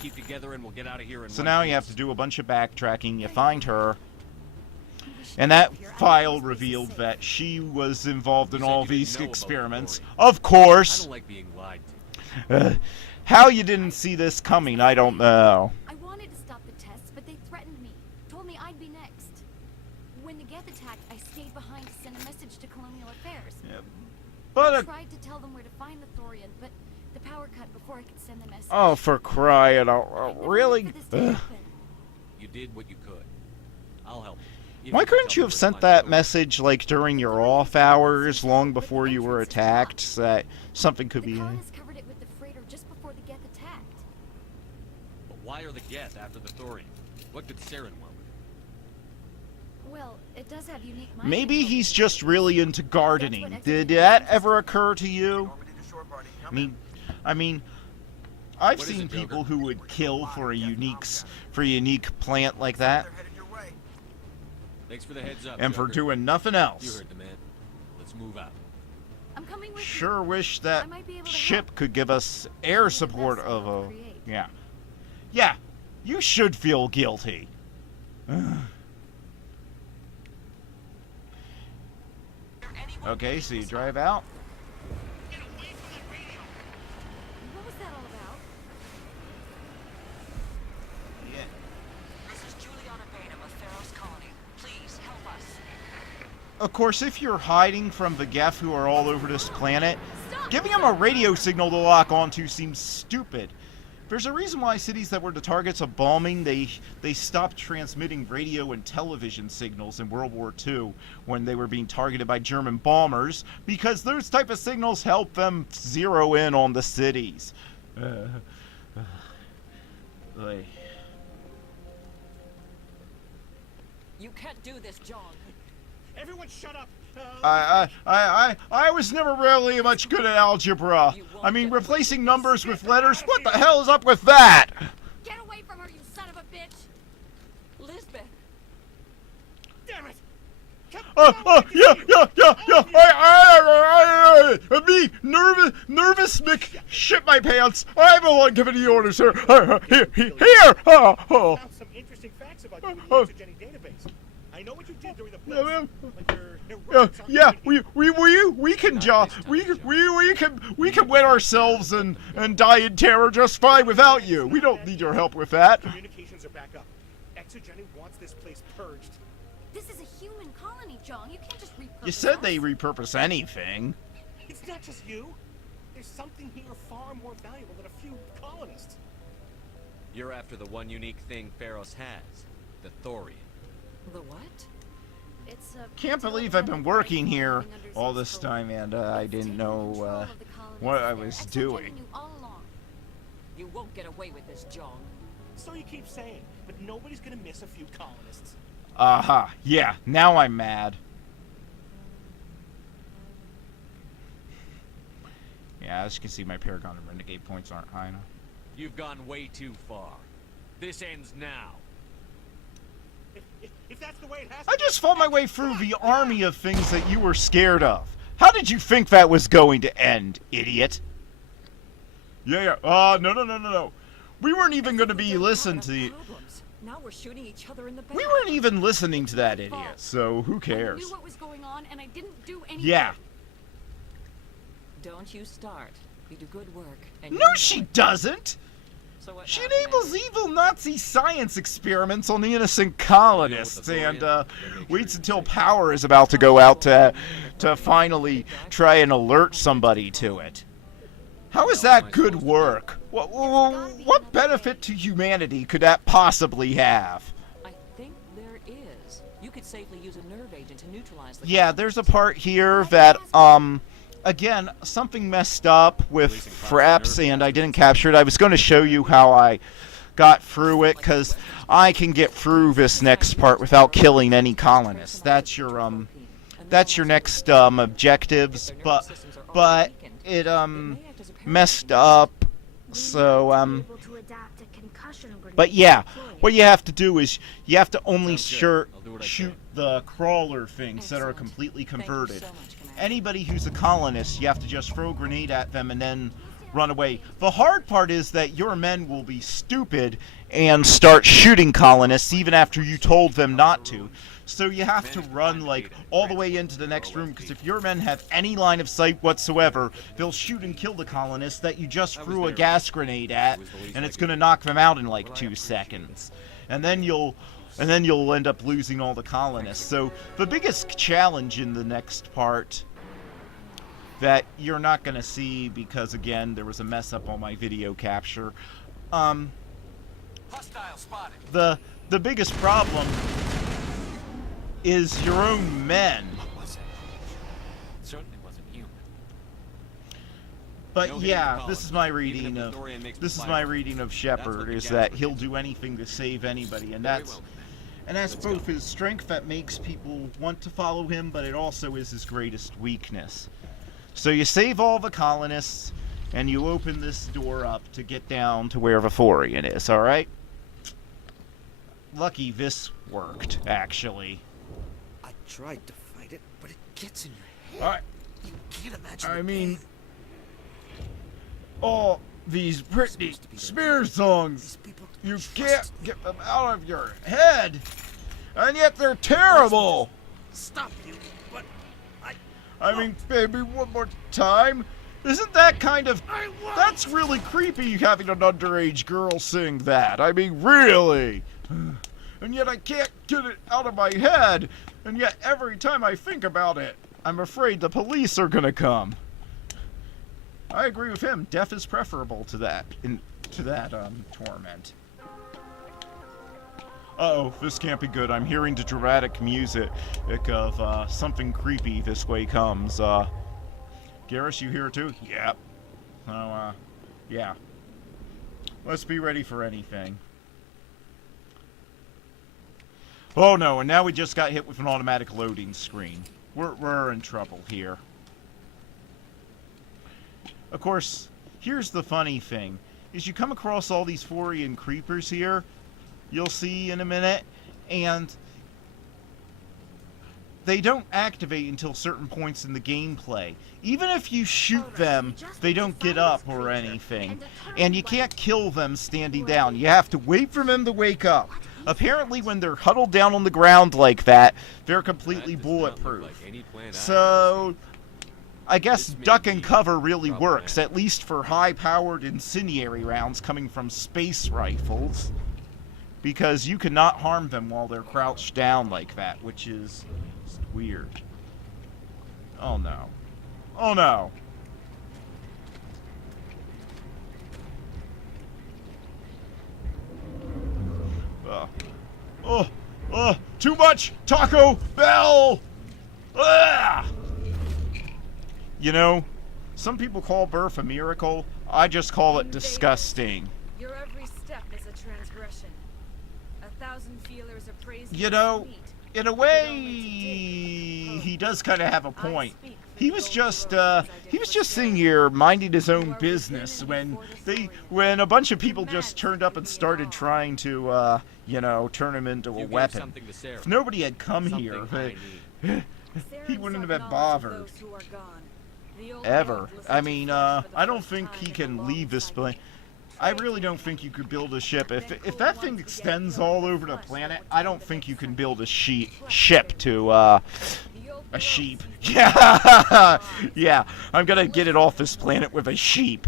Keep together and we'll get out of here in So one now piece. you have to do a bunch of backtracking. You find her. And that file revealed that she was involved in all these experiments. Of I course! don't like being lied to. How you didn't see this coming, I don't know. I wanted to stop the tests, but they threatened me. Told me I'd be next. When the Geth attacked, I stayed behind to send a message to Colonial Affairs. But I tried to tell them where to find the Thorian, but the power cut before I could send the message. oh, for crying out! Really? Ugh. You did what you could. I'll help. You Why can couldn't tell you me have where to sent find that the message like during your off hours, long before you were attacked, so that something could The be? colonists covered it with the freighter just before the Geth attacked. But why are the Geth after the Thorian? What could Saren want with it? Well, it does have unique mining Maybe he's capabilities. just really into gardening. Did that ever occur to you? I mean, I've What is seen it, Joker? people who would kill for a unique plant like that, Thanks for the heads up. and for Joker. doing nothing You else. heard the man. Let's move out. I'm coming with Sure you. wish I that might be able to ship could give us air support of a. Yeah. Yeah, you should feel guilty. Okay, so you drive out. What was that all about? This is Juliana Bainham of Pharaoh's Colony. Please help us. Of course, if you're hiding from the Geth who are all over this planet, giving them a radio signal to lock onto seems stupid. There's a reason why cities that were the targets of bombing, they stopped transmitting radio and television signals in World War II when they were being targeted by German bombers, because those type of signals help them zero in on the cities. Like, You can't do this, John. Everyone shut up. I was never really much good at algebra. I mean, replacing numbers with letters, what the hell is up with that? Get away from her, you son of a bitch! Lisbeth. Damn it! Me, nervous Mick, shit my pants. I'm the one giving the orders here. Here! Found some interesting facts about you in the Exogeny database. I know what you did during the blitz, but your heroics aren't Yeah, going we can win ourselves and die in terror just fine without you. We don't need your help with that. Communications are back up. Exogeny wants this place purged. This is a human colony, John. You can't just repurpose You said us. they repurpose anything. It's not just you. There's something here far more valuable than a few colonists. You're after the one unique thing Pharaohs has, the Thorian. The what? It's a Can't believe I've been working here all this time and I didn't know what I was doing. knew all along. You won't get away with this, John. So you keep saying, but nobody's gonna miss a few colonists. Aha, yeah, now I'm mad. Yeah, as you can see, my Paragon and Renegade points aren't high enough. You've gone way too far. This ends now. If that's the way it has I just fought my way through the army of things that you were scared of. How did you think that was going to end, idiot? Yeah. No. We weren't even going to be listened to. Now we're shooting each other in the back. We weren't even listening to that idiot, so who I cares? knew what was going on, and I didn't do anything. Yeah. Don't you start. You do good work. And No, she doesn't! So what She now, enables evil Nazi science experiments on the innocent colonists and waits until power is about to go out to finally try and alert somebody to it. How is that good work? What benefit to humanity could that possibly have? I think there is. You could safely use a nerve agent to neutralize the Yeah, there's a part here that, again, something messed up with Fraps, and I didn't capture it. I was going to show you how I got through it, because I can get through this next part without killing any colonists. That's your next, objectives, but it, messed up, so, but yeah, what you have to do is, you have to only shoot the crawler things that are completely converted. Anybody who's a colonist, you have to just throw a grenade at them and then run away. The hard part is that your men will be stupid and start shooting colonists even after you told them not to. So you have to run, like, all the way into the next room, because if your men have any line of sight whatsoever, they'll shoot and kill the colonists that you just threw a gas grenade at, and it's going to knock them out in, like, 2 seconds. And then you'll end up losing all the colonists. So the biggest challenge in the next part that you're not going to see, because, again, there was a mess up on my video capture, the biggest problem is your own men. What was it? It certainly wasn't human. But yeah, this is my reading of Shepard, is that he'll do anything to save anybody, and that's both his strength that makes people want to follow him, but it also is his greatest weakness. So you save all the colonists, and you open this door up to get down to where the Thorian is, alright? Lucky this worked, actually. I tried to fight it, but it gets in your head. Alright. You can't imagine. I mean, all these Britney Spears songs, you can't get them out of your head, and yet they're terrible. Stop you, but I mean, baby, one more time. Isn't that kind of... That's really creepy, having an underage girl sing that. I mean, really. And yet I can't get it out of my head. And yet every time I think about it, I'm afraid the police are gonna come. I agree with him. Death is preferable to that. Torment. Uh-oh, this can't be good. I'm hearing the dramatic music of something creepy this way comes. Garrus, you hear it too? Yep. So, yeah. Let's be ready for anything. Oh no, and now we just got hit with an automatic loading screen. We're in trouble here. Of course, here's the funny thing. Is you come across all these Thorian creepers here, you'll see in a minute, and they don't activate until certain points in the gameplay. Even if you shoot them, they don't get up or anything. And you can't kill them standing down. You have to wait for them to wake up. Apparently when they're huddled down on the ground like that, they're completely bulletproof. So I guess duck and cover really works, at least for high-powered incendiary rounds coming from space rifles. Because you cannot harm them while they're crouched down like that, which is weird. Oh no. Oh no. Too much Taco Bell! You know, some people call birth a miracle. I just call it disgusting. Your every step is a transgression. 1,000 feelers appraise You know, in a way, he does kind of have a point. He was just sitting here minding his own business when a bunch of people just turned up and started trying to, you know, turn him into a weapon. If nobody had come here, he wouldn't have been bothered. Ever. I mean, I don't think he can leave this place. I really don't think you could build a ship. If that thing extends all over the planet, I don't think you can build a ship to, a sheep. Yeah, yeah, I'm gonna get it off this planet with a sheep.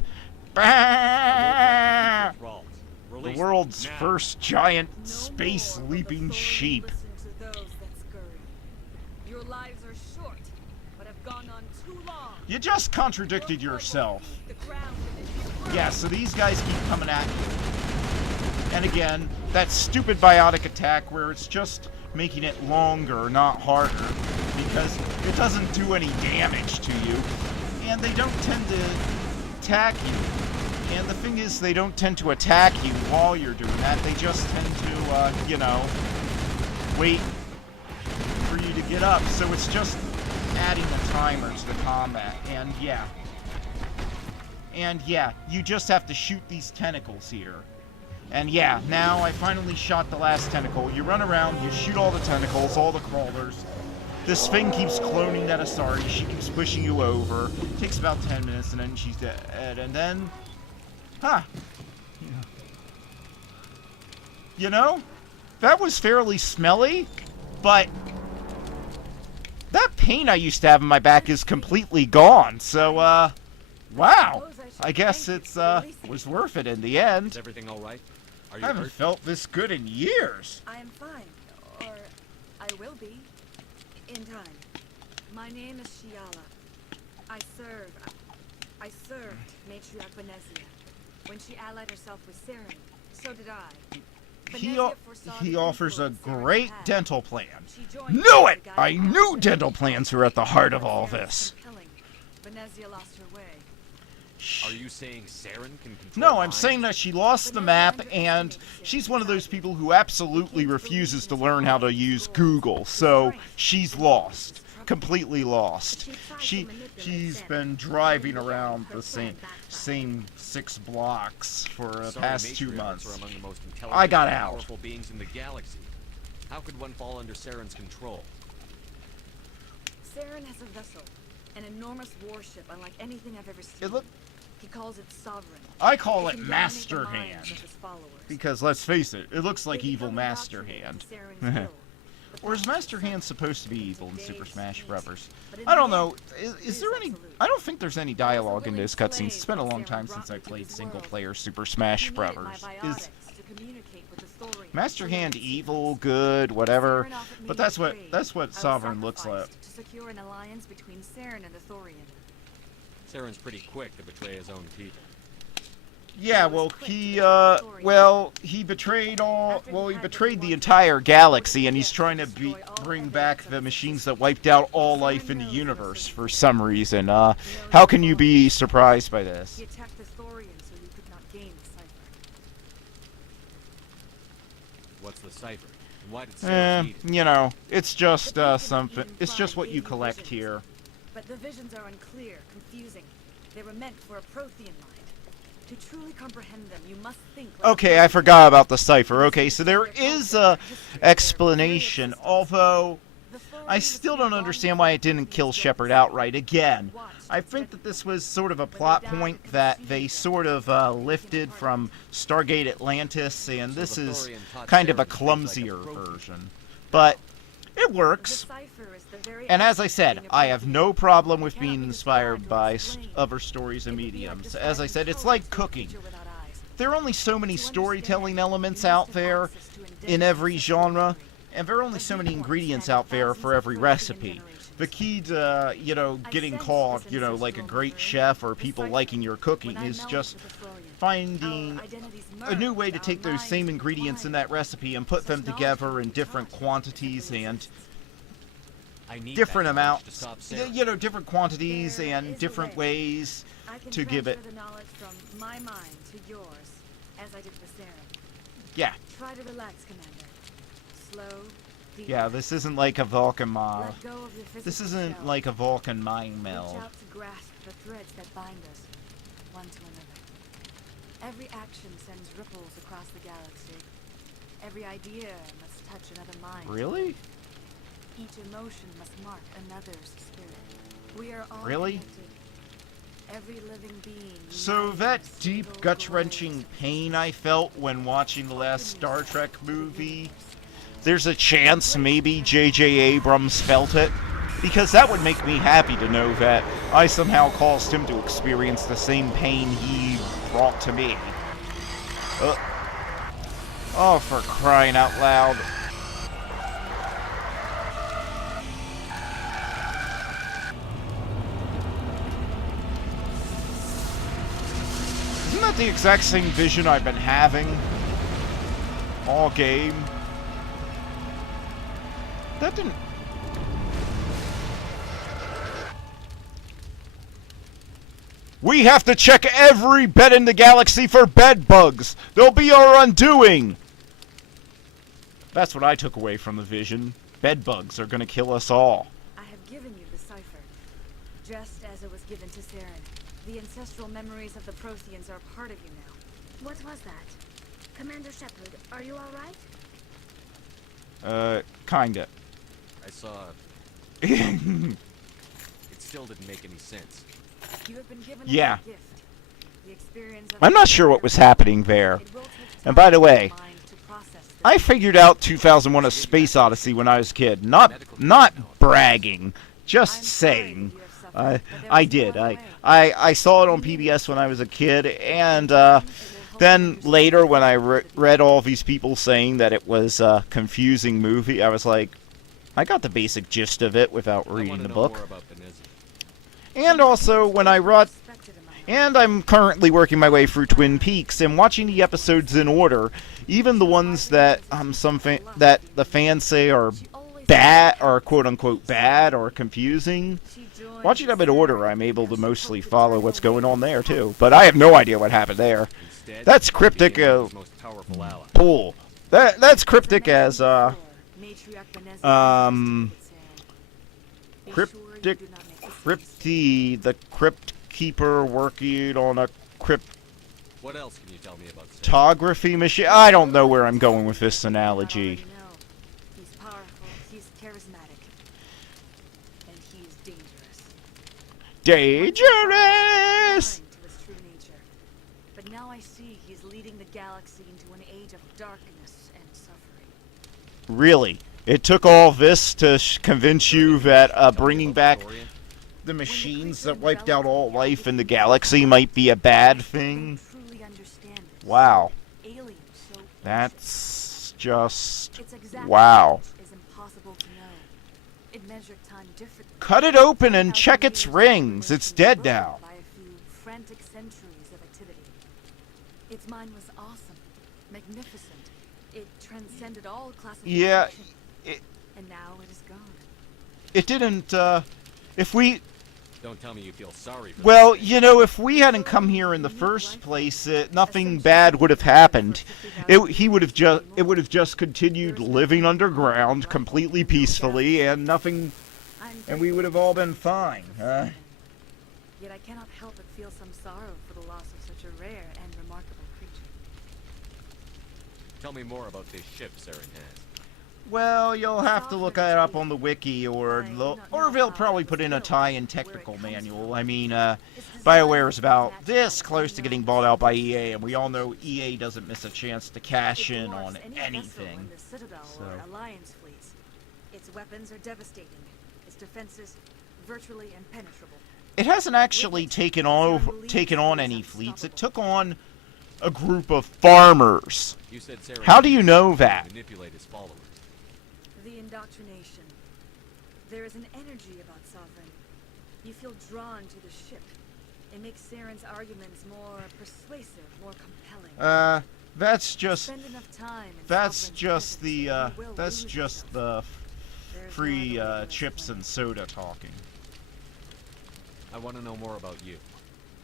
The world's first giant space-leaping sheep. Your lives are short, but have gone on too long. You just contradicted yourself. Yeah, so these guys keep coming at you. And again, that stupid biotic attack where it's just making it longer, not harder, because it doesn't do any damage to you, and they don't tend to attack you. And the thing is, they don't tend to attack you while you're doing that. They just tend to, you know, wait for you to get up. So it's just adding a timer to the combat. And yeah. And yeah, you just have to shoot these tentacles here. And yeah, now I finally shot the last tentacle. You run around, you shoot all the tentacles, all the crawlers. This thing keeps cloning that Asari. She keeps pushing you over. It takes about 10 minutes, and then she's dead. And then... Huh. You know, that was fairly smelly, but that pain I used to have in my back is completely gone. So, wow. I guess it's, was worth it in the end. Is everything all right? Are you I haven't felt this good in years. I am fine, or I will be, in time. My name is Shiala. I served Matriarch Venezia. When she allied herself with Saren, so did I. He offers a great dental plan. Knew it! I knew dental plans were at the heart of all this. Venezia lost her way. Are you saying Saren can control No, I'm minds? saying that she lost the map, and she's one of those people who absolutely refuses to learn how to use Google, so she's lost. Completely lost. She's been driving around the same 6 blocks for the past 2 months. Are among the most I got and out. Powerful beings in the galaxy. How could one fall under Saren's control? Saren has a vessel, an enormous warship unlike anything I've ever seen. He calls it Sovereign. I call it can Master dominate the minds Hand. of his followers. Because let's face it, it looks like evil Master Hand. Or is Master Hand supposed to be evil in Super Smash Bros? I don't know. Is there any... I don't think there's any dialogue in those cutscenes. It's been a long time since I played single-player Super Smash Bros. Is Master Hand evil, good, whatever? But that's what Sovereign looks like. To secure an alliance between Saren and the Thorian. Saren's pretty quick to betray his own people. Yeah, well, he betrayed the entire galaxy, and he's trying to bring back the machines that wiped out all life in the universe for some reason. How can you be surprised by this? He attacked the Thorian so you could not gain the cipher. What's the cipher? And why did Saren need it? You know, it's just something. It's just what you collect here. But the visions are unclear, confusing. They were meant for a Prothean mind. To truly comprehend them, you must think like Okay, I forgot about the cipher. Okay, so there is a explanation, although I still don't understand why it didn't kill Shepard outright again. I think that this was sort of a plot point that they sort of lifted from Stargate Atlantis, and this is kind of a clumsier version. But it works. And as I said, I have no problem with being inspired by other stories and mediums. As I said, it's like cooking. There are only so many storytelling elements out there in every genre, and there are only so many ingredients out there for every recipe. The key to, you know, getting called, you know, like a great chef or people liking your cooking is just finding a new way to take those same ingredients in that recipe and put them together in different quantities and different amounts, you know, different quantities and different ways to give it. The knowledge from my mind to yours, as I did with Saren. Yeah. Try to relax, Commander. Slow, deep. Yeah, this isn't like a Vulcan Let go of your physical This isn't shell. like a Vulcan mind Reach meld. out to grasp the threads that bind us, one to another. Every action sends ripples across the galaxy. Every idea must touch another mind. Really? Each emotion must mark another's spirit. We are all Really? connected. every living being. So that deep, gut-wrenching pain I felt when watching the last Star Trek movie, there's a chance maybe J.J. Abrams felt it? Because that would make me happy to know that I somehow caused him to experience the same pain he brought to me. Oh, for crying out loud. Isn't that the exact same vision I've been having all game? That didn't... We have to check every bed in the galaxy for bed bugs. They'll be our undoing. That's what I took away from the vision. Bed bugs are gonna kill us all. I have given you the cipher, just as it was given to Saren. The ancestral memories of the Protheans are part of you now. What was that? Commander Shepard, are you alright? Kinda. I saw... It still didn't make any sense. You have been given yeah. a gift. The experience of I'm not sure what was happening there. And by the way, I figured out 2001: A Space Odyssey when I was a kid. Not bragging, just saying. I did. I saw it on PBS when I was a kid, and then later when I read all these people saying that it was a confusing movie, I was like, I got the basic gist of it without reading the book. And also, when I and I'm currently working my way through Twin Peaks and watching the episodes in order, even the ones that that the fans say are bad or quote unquote bad or confusing. Watching them in order, I'm able to mostly follow what's going on there too. But I have no idea what happened there. That's cryptic. Bull. That's cryptic as Crypty, the Crypt Keeper working on a What else can you tell me about cryptography machine. I don't know where I'm going with this analogy. He's powerful, he's charismatic, and he's dangerous. Dangerous! To his true nature. But now I see he's leading the galaxy into an age of darkness and suffering. Really? It took all this to convince you that bringing back the machines that wiped out all life in the galaxy might be a bad thing? Wow. That's just... wow. Cut it open and check its rings. It's dead now. Frantic centuries of activity. Its mind was awesome, magnificent. It transcended all classification. Yeah. And now it is gone. It didn't, if we... Don't tell me you feel sorry for Well, you know, if we hadn't come here in the first place, nothing bad would have happened. It would have just continued living underground completely peacefully, and nothing, and we would have all been fine. Yet I cannot help but feel some sorrow for the loss of such a rare and remarkable creature. Tell me more about this ship Saren has. Well, you'll have to look it up on the wiki, or they'll probably put in a tie-in technical manual. I mean, BioWare is about this close to getting bought out by EA, and we all know EA doesn't miss a chance to cash in on anything. So. Alliance fleets. Its weapons are devastating. Its defenses virtually impenetrable. It hasn't actually taken on any fleets. It took on a group of farmers. You said Saren How do you know that? Manipulate his followers. The indoctrination. There is an energy about Sovereign. You feel drawn to the ship. It makes Saren's arguments more persuasive, more compelling. That's just Spend enough time in that's Sovereign's just the free chips and soda talking. I want to know more about you.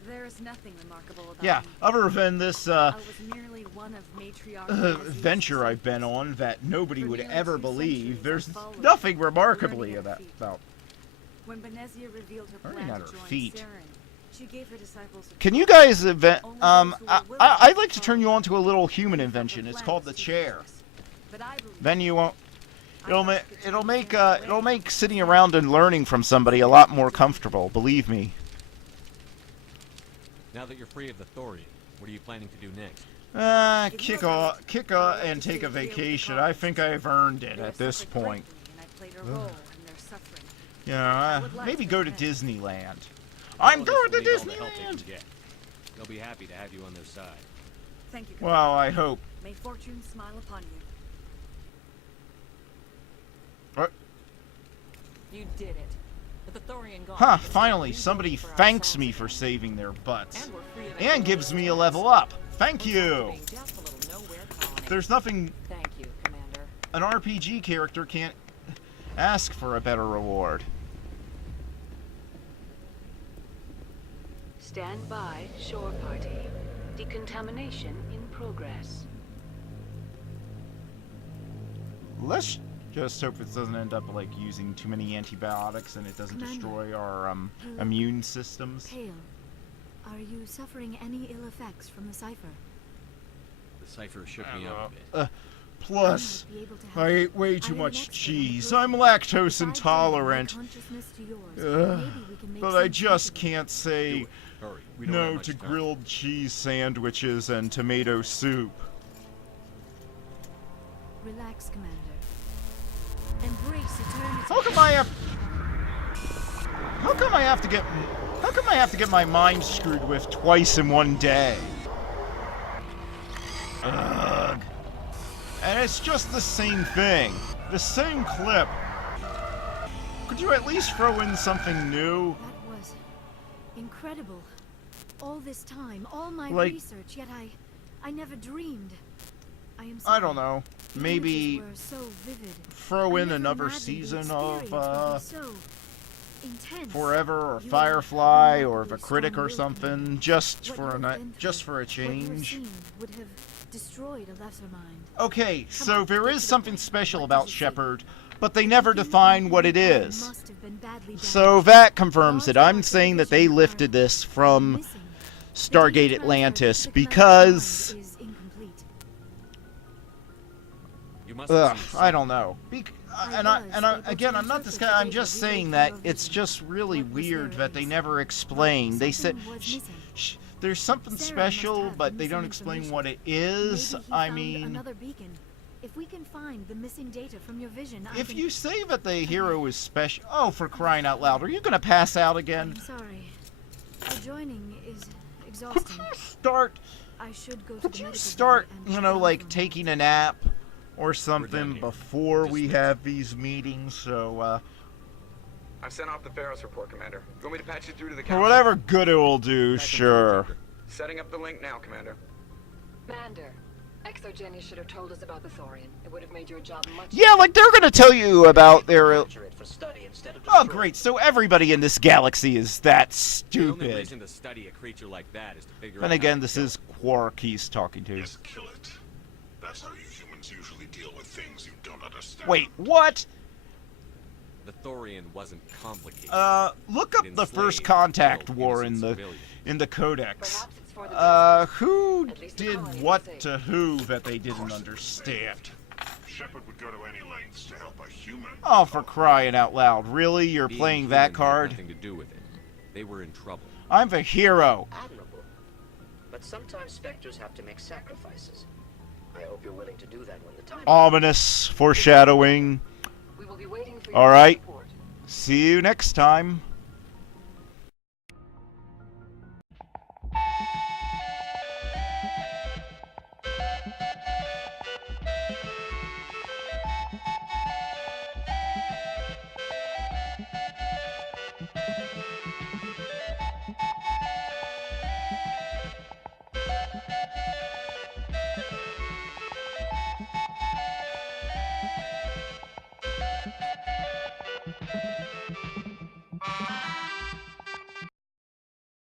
There is nothing remarkable about Yeah, me. other than this I was merely one of matriarch venture I've been on that nobody would ever believe. There's nothing remarkably about. When Benezia revealed her Already plan got to her join feet. Saren, she gave her disciples a Can you guys I'd like to turn you on to a little human invention. It's called the chair. Then you won't. It'll make sitting around and learning from somebody a lot more comfortable. Believe me. Now that you're free of the Thorian, what are you planning to do next? Kick off and take a vacation. I think I've earned it at this point. Yeah, maybe go to Disneyland. I'm going to Disneyland! They'll be happy to have you on their side. Thank you. Well, I hope. May fortune smile upon you. What? You did it. With the Thorian gone. Huh, finally, somebody thanks me for saving their butts. And gives me a level up. Thank you! There's nothing... Thank you, Commander. An RPG character can't ask for a better reward. Stand by, shore party. Decontamination in progress. Let's just hope it doesn't end up like using too many antibiotics and it doesn't destroy our immune systems. Pale, are you suffering any ill effects from the cipher? The cipher shook me up a bit. Plus, I ate way too much cheese. I'm lactose intolerant. But I just can't say no to grilled cheese sandwiches and tomato soup. Relax, Commander. Embrace eternity. How come I have to get my mind screwed with twice in one day? Ugh. And it's just the same thing. The same clip. Could you at least throw in something new? That was incredible. All this time, all my Like, research, yet I never dreamed. I am sorry. I don't know. Maybe so vivid. throw in another season of So intense. Forever or Firefly or The Critic or something, just for a change. Would have destroyed a lesser mind. Okay, so there is something special about Shepard, but they never define what it is. So that confirms it. I'm saying that they lifted this from Stargate Atlantis because I don't know. Again, I'm not this guy. I'm just saying that it's just really weird that they never explain. They said there's something special, but they don't explain what it is. I mean, another beacon. If we can find the missing data from your vision, if you say that the hero is special, oh, for crying out loud, are you gonna pass out again? I'm sorry. Joining is exhausting. I should go to Could you start, you know, like taking a nap or something before we have these meetings? So, I've sent off the Pharos report, Commander. You want me to patch you through to the for council? whatever good it will do, sure. Setting up the link now, Commander. Commander, ExoGeni should have told us about the Thorian. It would have made your job much Yeah, like they're gonna tell you about their... Oh, great, so everybody in this galaxy is that The only stupid. reason to study a creature like that is to figure And out again, how this to is Quark he's talking to. Just kill it. That's how you humans usually deal with things you don't understand. Wait, what? The Thorian wasn't complicated. Look up the First Contact War in the Codex. Who did what to who that they didn't understand? Shepard would go to any lengths to help a human. Oh, for crying out loud. Really? You're Being playing human that had card? Nothing to do with it. They were in trouble. I'm the hero. Admirable. But sometimes Spectres have to make sacrifices. I hope you're willing to do that when the time Ominous foreshadowing. We will be waiting for your All right. report. See you next time.